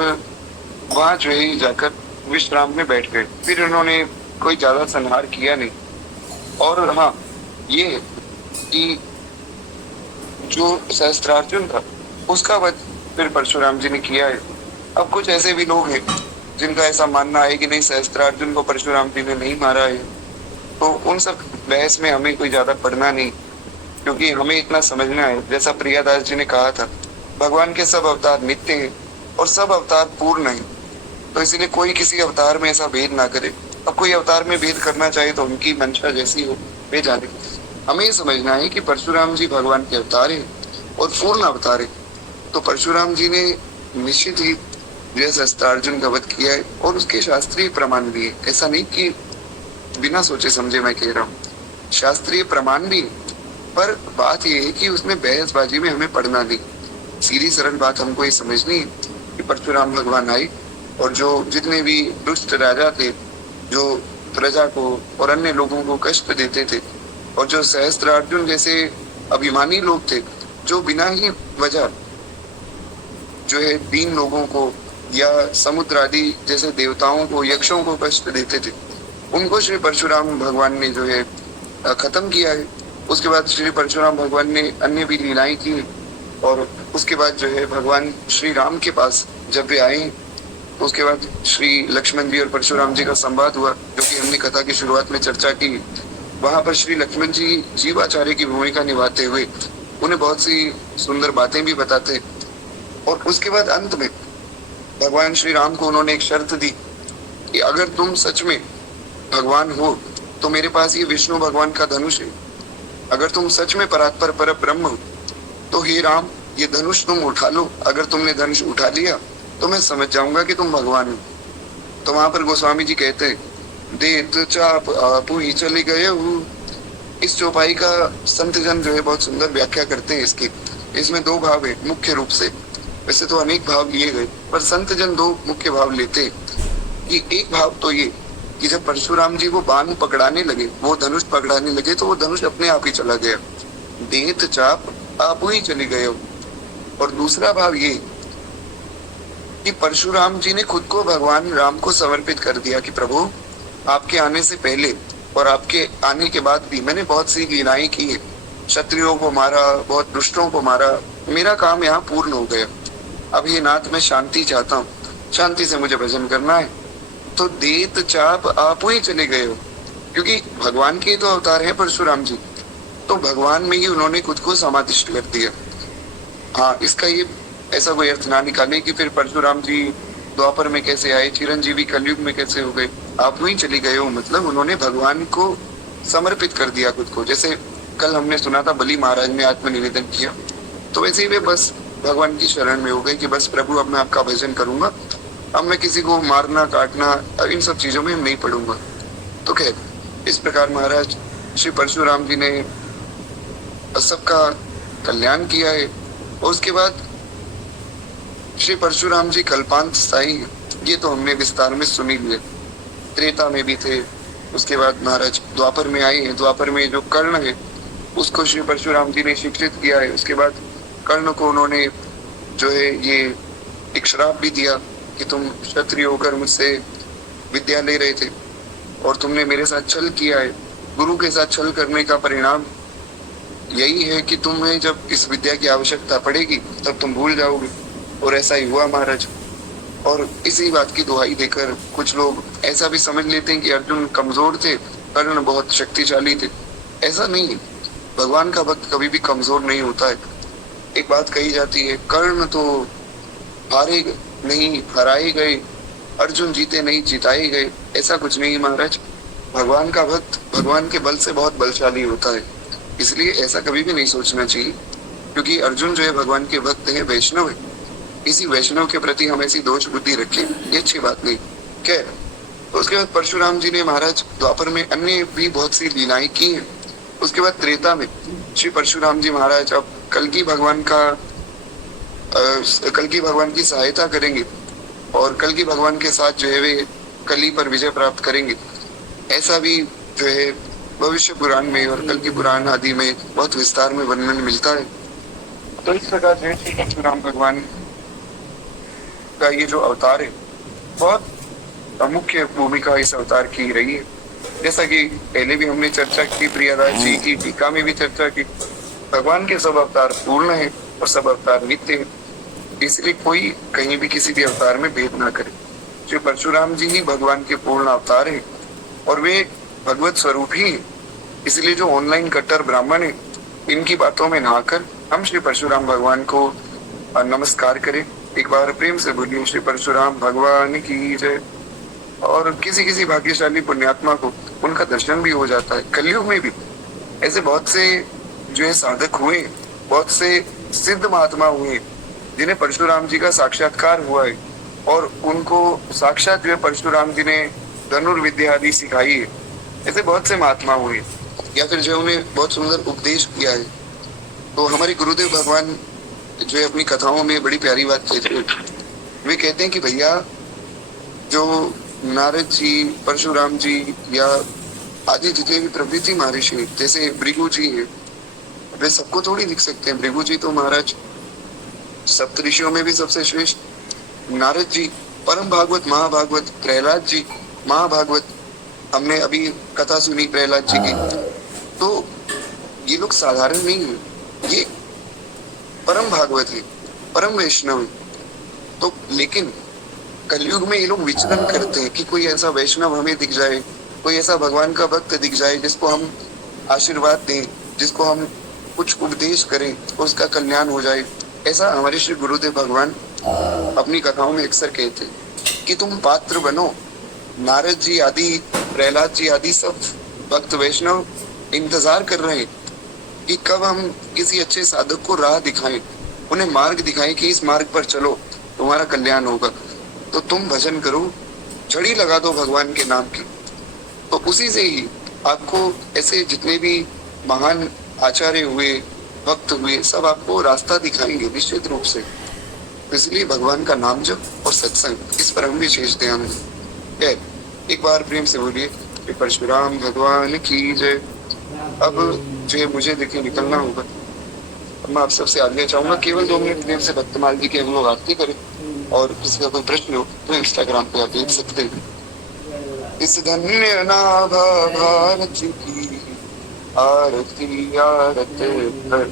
वहाँ जो है जाकर विश्राम में बैठ गए। फिर उन्होंने कोई ज्यादा संहार किया नहीं। और हाँ, ये कि जो सहस्त्रार्जुन था उसका वध फिर परशुराम जी ने किया है। अब कुछ ऐसे भी लोग हैं जिनका ऐसा मानना है कि नहीं, सहस्त्रार्जुन को परशुराम जी ने नहीं मारा है, तो उन सब बहस में हमें कोई ज्यादा पढ़ना नहीं, क्योंकि हमें इतना समझना है, जैसा प्रियादास जी ने कहा था, भगवान के सब अवतार नित्य हैं और सब अवतार पूर्ण हैं। तो इसीलिए कोई किसी अवतार में ऐसा भेद ना करे। अब कोई अवतार में भेद करना चाहे तो उनकी मंशा जैसी हो वे जाने। हमें ये समझना है कि परशुराम जी भगवान के अवतार है और पूर्ण अवतार है। तो परशुराम जी ने निश्चित ही सहस्त्रार्जुन का वध किया है, और उसके शास्त्रीय प्रमाण भी है। ऐसा नहीं कि बिना सोचे समझे मैं कह रहा हूँ, शास्त्रीय प्रमाण भी है। पर बात यह है कि उसमें बहसबाजी में हमें पढ़ना नहीं, सीधी सरल बात हमको ये समझनी है कि परशुराम भगवान आए, और जो जितने भी दुष्ट राजा थे जो प्रजा को और अन्य लोगों को कष्ट देते थे, और जो सहस्त्रार्जुन जैसे अभिमानी लोग थे जो बिना ही वजह जो है 3 लोगों को या समुद्र आदि जैसे देवताओं को, यक्षों को कष्ट देते थे, उनको श्री परशुराम भगवान ने जो है खत्म किया है। उसके बाद श्री परशुराम भगवान ने अन्य भी लीलाएं की, और उसके बाद जो है भगवान श्री राम के पास जब वे आए, उसके बाद श्री लक्ष्मण जी और परशुराम जी का संवाद हुआ, जो कि हमने कथा की शुरुआत में चर्चा की। वहां पर श्री लक्ष्मण जी जीवाचार्य की भूमिका निभाते हुए उन्हें बहुत सी सुंदर बातें भी बताते, और उसके बाद अंत में भगवान श्री राम को उन्होंने एक शर्त दी कि अगर तुम सच में भगवान हो तो मेरे पास ये विष्णु भगवान का धनुष है, अगर तुम सच में परात्पर पर ब्रह्म हो तो हे राम ये धनुष तुम उठा लो। अगर तुमने धनुष उठा लिया तो मैं समझ जाऊंगा कि तुम भगवान हो। तो वहां पर गोस्वामी जी कहते हैं, देत चाप आप ही चले गए हो। इस चौपाई का संत जन जो है बहुत सुंदर व्याख्या करते हैं इसकी। इसमें 2 भाव है मुख्य रूप से, वैसे तो अनेक भाव लिए गए, पर संत जन 2 मुख्य भाव लेते हैं। कि एक भाव तो ये कि जब परशुराम जी वो बाण पकड़ाने लगे, वो धनुष पकड़ाने लगे, तो वो धनुष अपने आप ही चला गया, देत चाप आप ही चले गए हो। और दूसरा भाव ये कि परशुराम जी ने खुद को भगवान राम को समर्पित कर दिया कि प्रभु आपके आने से पहले और आपके आने के बाद भी मैंने बहुत सी लीलाएं की है, क्षत्रियों को मारा, बहुत दुष्टों को मारा, मेरा काम यहाँ पूर्ण हो गया। अब ये नाथ मैं शांति चाहता हूँ, शांति से मुझे भजन करना है। तो देत चाप आप ही चले गए हो, क्योंकि भगवान के तो अवतार है परशुराम जी, तो भगवान में ही उन्होंने खुद को समाधिष्ट कर दिया। हाँ, इसका ये ऐसा कोई अर्थ ना निकाले कि फिर परशुराम जी द्वापर में कैसे आए, चिरंजीवी कलयुग में कैसे हो गए। आप वहीं चले गए हो, मतलब उन्होंने भगवान को समर्पित कर दिया खुद को। जैसे कल हमने सुना था बलि महाराज ने आत्मनिवेदन किया, तो वैसे ही वे बस भगवान की शरण में हो गए कि बस प्रभु अब मैं आपका भजन करूंगा, अब मैं किसी को मारना काटना इन सब चीजों में नहीं पड़ूंगा। तो खैर इस प्रकार महाराज श्री परशुराम जी ने सबका कल्याण किया है। और उसके बाद श्री परशुराम जी कल्पांत स्थायी, ये तो हमने विस्तार में सुनी लिया। त्रेता में भी थे, उसके बाद महाराज द्वापर में आए हैं। द्वापर में जो कर्ण है उसको श्री परशुराम जी ने शिक्षित किया है। उसके बाद कर्ण को उन्होंने जो है ये एक श्राप भी दिया कि तुम क्षत्रिय होकर मुझसे विद्या ले रहे थे और तुमने मेरे साथ छल किया है। गुरु के साथ छल करने का परिणाम यही है कि तुम्हें जब इस विद्या की आवश्यकता पड़ेगी तब तुम भूल जाओगे, और ऐसा ही हुआ महाराज। और इसी बात की दुहाई देकर कुछ लोग ऐसा भी समझ लेते हैं कि अर्जुन कमजोर थे, कर्ण बहुत शक्तिशाली थे। ऐसा नहीं है, भगवान का भक्त कभी भी कमजोर नहीं होता है। एक बात कही जाती है, कर्ण तो हारे नहीं हराए गए, अर्जुन जीते नहीं जिताए गए। ऐसा कुछ नहीं महाराज, भगवान का भक्त भगवान के बल से बहुत बलशाली होता है। इसलिए ऐसा कभी भी नहीं सोचना चाहिए, क्योंकि अर्जुन जो है भगवान के भक्त है, वैष्णव है। इसी वैष्णव के प्रति हम ऐसी दोष बुद्धि रखें, ये अच्छी बात नहीं। क्या तो उसके बाद परशुराम जी ने महाराज द्वापर में अन्य भी बहुत सी लीलाएं की हैं। उसके बाद त्रेता में श्री परशुराम जी महाराज अब कल्कि भगवान की सहायता करेंगे और कल्कि भगवान के साथ जो है वे कली पर विजय प्राप्त करेंगे। ऐसा भी जो है भविष्य पुराण में और कल्कि पुराण आदि में बहुत विस्तार में वर्णन मिलता है। तो इस प्रकार जो है श्री परशुराम भगवान का ये जो अवतार है, बहुत मुख्य भूमिका इस अवतार की रही है। जैसा कि पहले भी हमने चर्चा की, प्रियादास जी की टीका में भी चर्चा की, भगवान के सब अवतार पूर्ण है और सब अवतार नित्य है। इसलिए कोई कहीं भी किसी भी अवतार में भेद ना करे। श्री परशुराम जी ही भगवान के पूर्ण अवतार है और वे भगवत स्वरूप ही है। इसलिए जो ऑनलाइन कट्टर ब्राह्मण है, इनकी बातों में नहाकर हम श्री परशुराम भगवान को नमस्कार करें। एक बार प्रेम से बोलिए श्री परशुराम भगवान की जय। और किसी किसी भाग्यशाली पुण्यात्मा को उनका दर्शन भी हो जाता है। कलयुग में भी ऐसे बहुत से जो है साधक हुए, बहुत से सिद्ध महात्मा हुए जिन्हें परशुराम जी का साक्षात्कार हुआ है और उनको साक्षात जो है परशुराम जी ने धनुर्विद्या आदि सिखाई है। ऐसे बहुत से महात्मा हुए या फिर जो उन्हें बहुत सुंदर उपदेश किया है। तो हमारे गुरुदेव भगवान जो है अपनी कथाओं में बड़ी प्यारी बात कहते हैं। वे कहते हैं कि भैया जो नारद जी, परशुराम जी या आदि जितने भी प्रवृत्ति महर्षि जैसे भृगु जी है, वे सबको थोड़ी दिख सकते हैं। भृगु जी तो महाराज सप्तऋषियों में भी सबसे श्रेष्ठ, नारद जी परम भागवत महाभागवत, प्रहलाद जी महाभागवत, हमने अभी कथा सुनी प्रहलाद जी की। तो ये लोग साधारण नहीं है, ये परम भागवत है, परम वैष्णव है। तो लेकिन कलयुग में ये लोग विचरण करते हैं कि कोई ऐसा वैष्णव हमें दिख जाए, कोई ऐसा भगवान का भक्त दिख जाए जिसको हम आशीर्वाद दें, जिसको हम कुछ उपदेश करें, उसका कल्याण हो जाए। ऐसा हमारे श्री गुरुदेव भगवान अपनी कथाओं में अक्सर कहते हैं कि तुम पात्र बनो। नारद जी आदि, प्रहलाद जी आदि सब भक्त वैष्णव इंतजार कर रहे हैं कि कब हम किसी अच्छे साधक को राह दिखाएं, उन्हें मार्ग दिखाएं कि इस मार्ग पर चलो, तुम्हारा कल्याण होगा। तो तुम भजन करो, झड़ी लगा दो भगवान के नाम की, तो उसी से ही आपको ऐसे जितने भी महान आचार्य हुए, भक्त हुए, सब आपको रास्ता दिखाएंगे निश्चित रूप से। इसलिए भगवान का नाम जप और सत्संग, इस पर हम विशेष ध्यान दें। एक बार प्रेम से बोलिए परशुराम भगवान की जय। अब जो मुझे देखिए निकलना होगा, मैं आप सबसे आज्ञा चाहूंगा केवल 2 मिनट प्रेम से भक्तमाल जी के हम लोग आरती करें, और किसी का कोई प्रश्न हो तो इंस्टाग्राम पे आप देख सकते हैं। इस धन्य नाभा भारत की आरती आरत कर,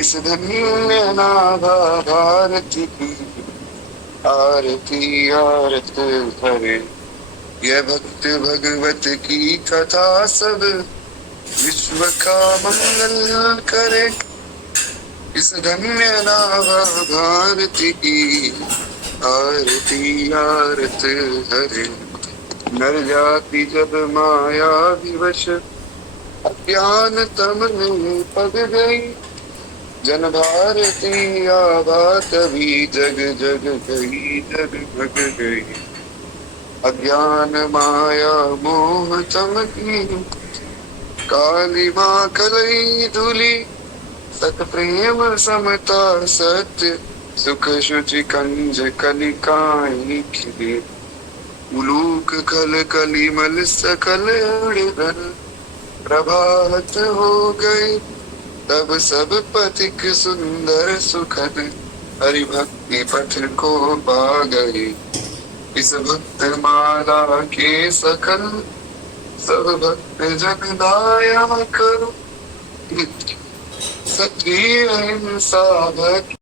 इस धन्य नाभा भारत की आरती आरत करे। यह भक्त भगवत की कथा सब विश्व का मंगल करे। इस धन्य नाभा भारत की आरती आरत हरे। नर जाति जब माया विवश अज्ञान तम में पग गई, जन भारती आभा तभी जग जग गई, जग भग गई। अज्ञान माया मोह तम की काली माँ कलई धुली, सत प्रेम समता सत्य सुख शुचि कंज कलिकाई खिले। उलूक खल कलिमल सकल उड़न प्रभात हो गए, तब सब पथिक सुंदर सुखद हरि भक्ति पथ को पा गए। इस भक्त माला के सकल सब भक्त जन दाया करो, सत्य अहिंसा भक्ति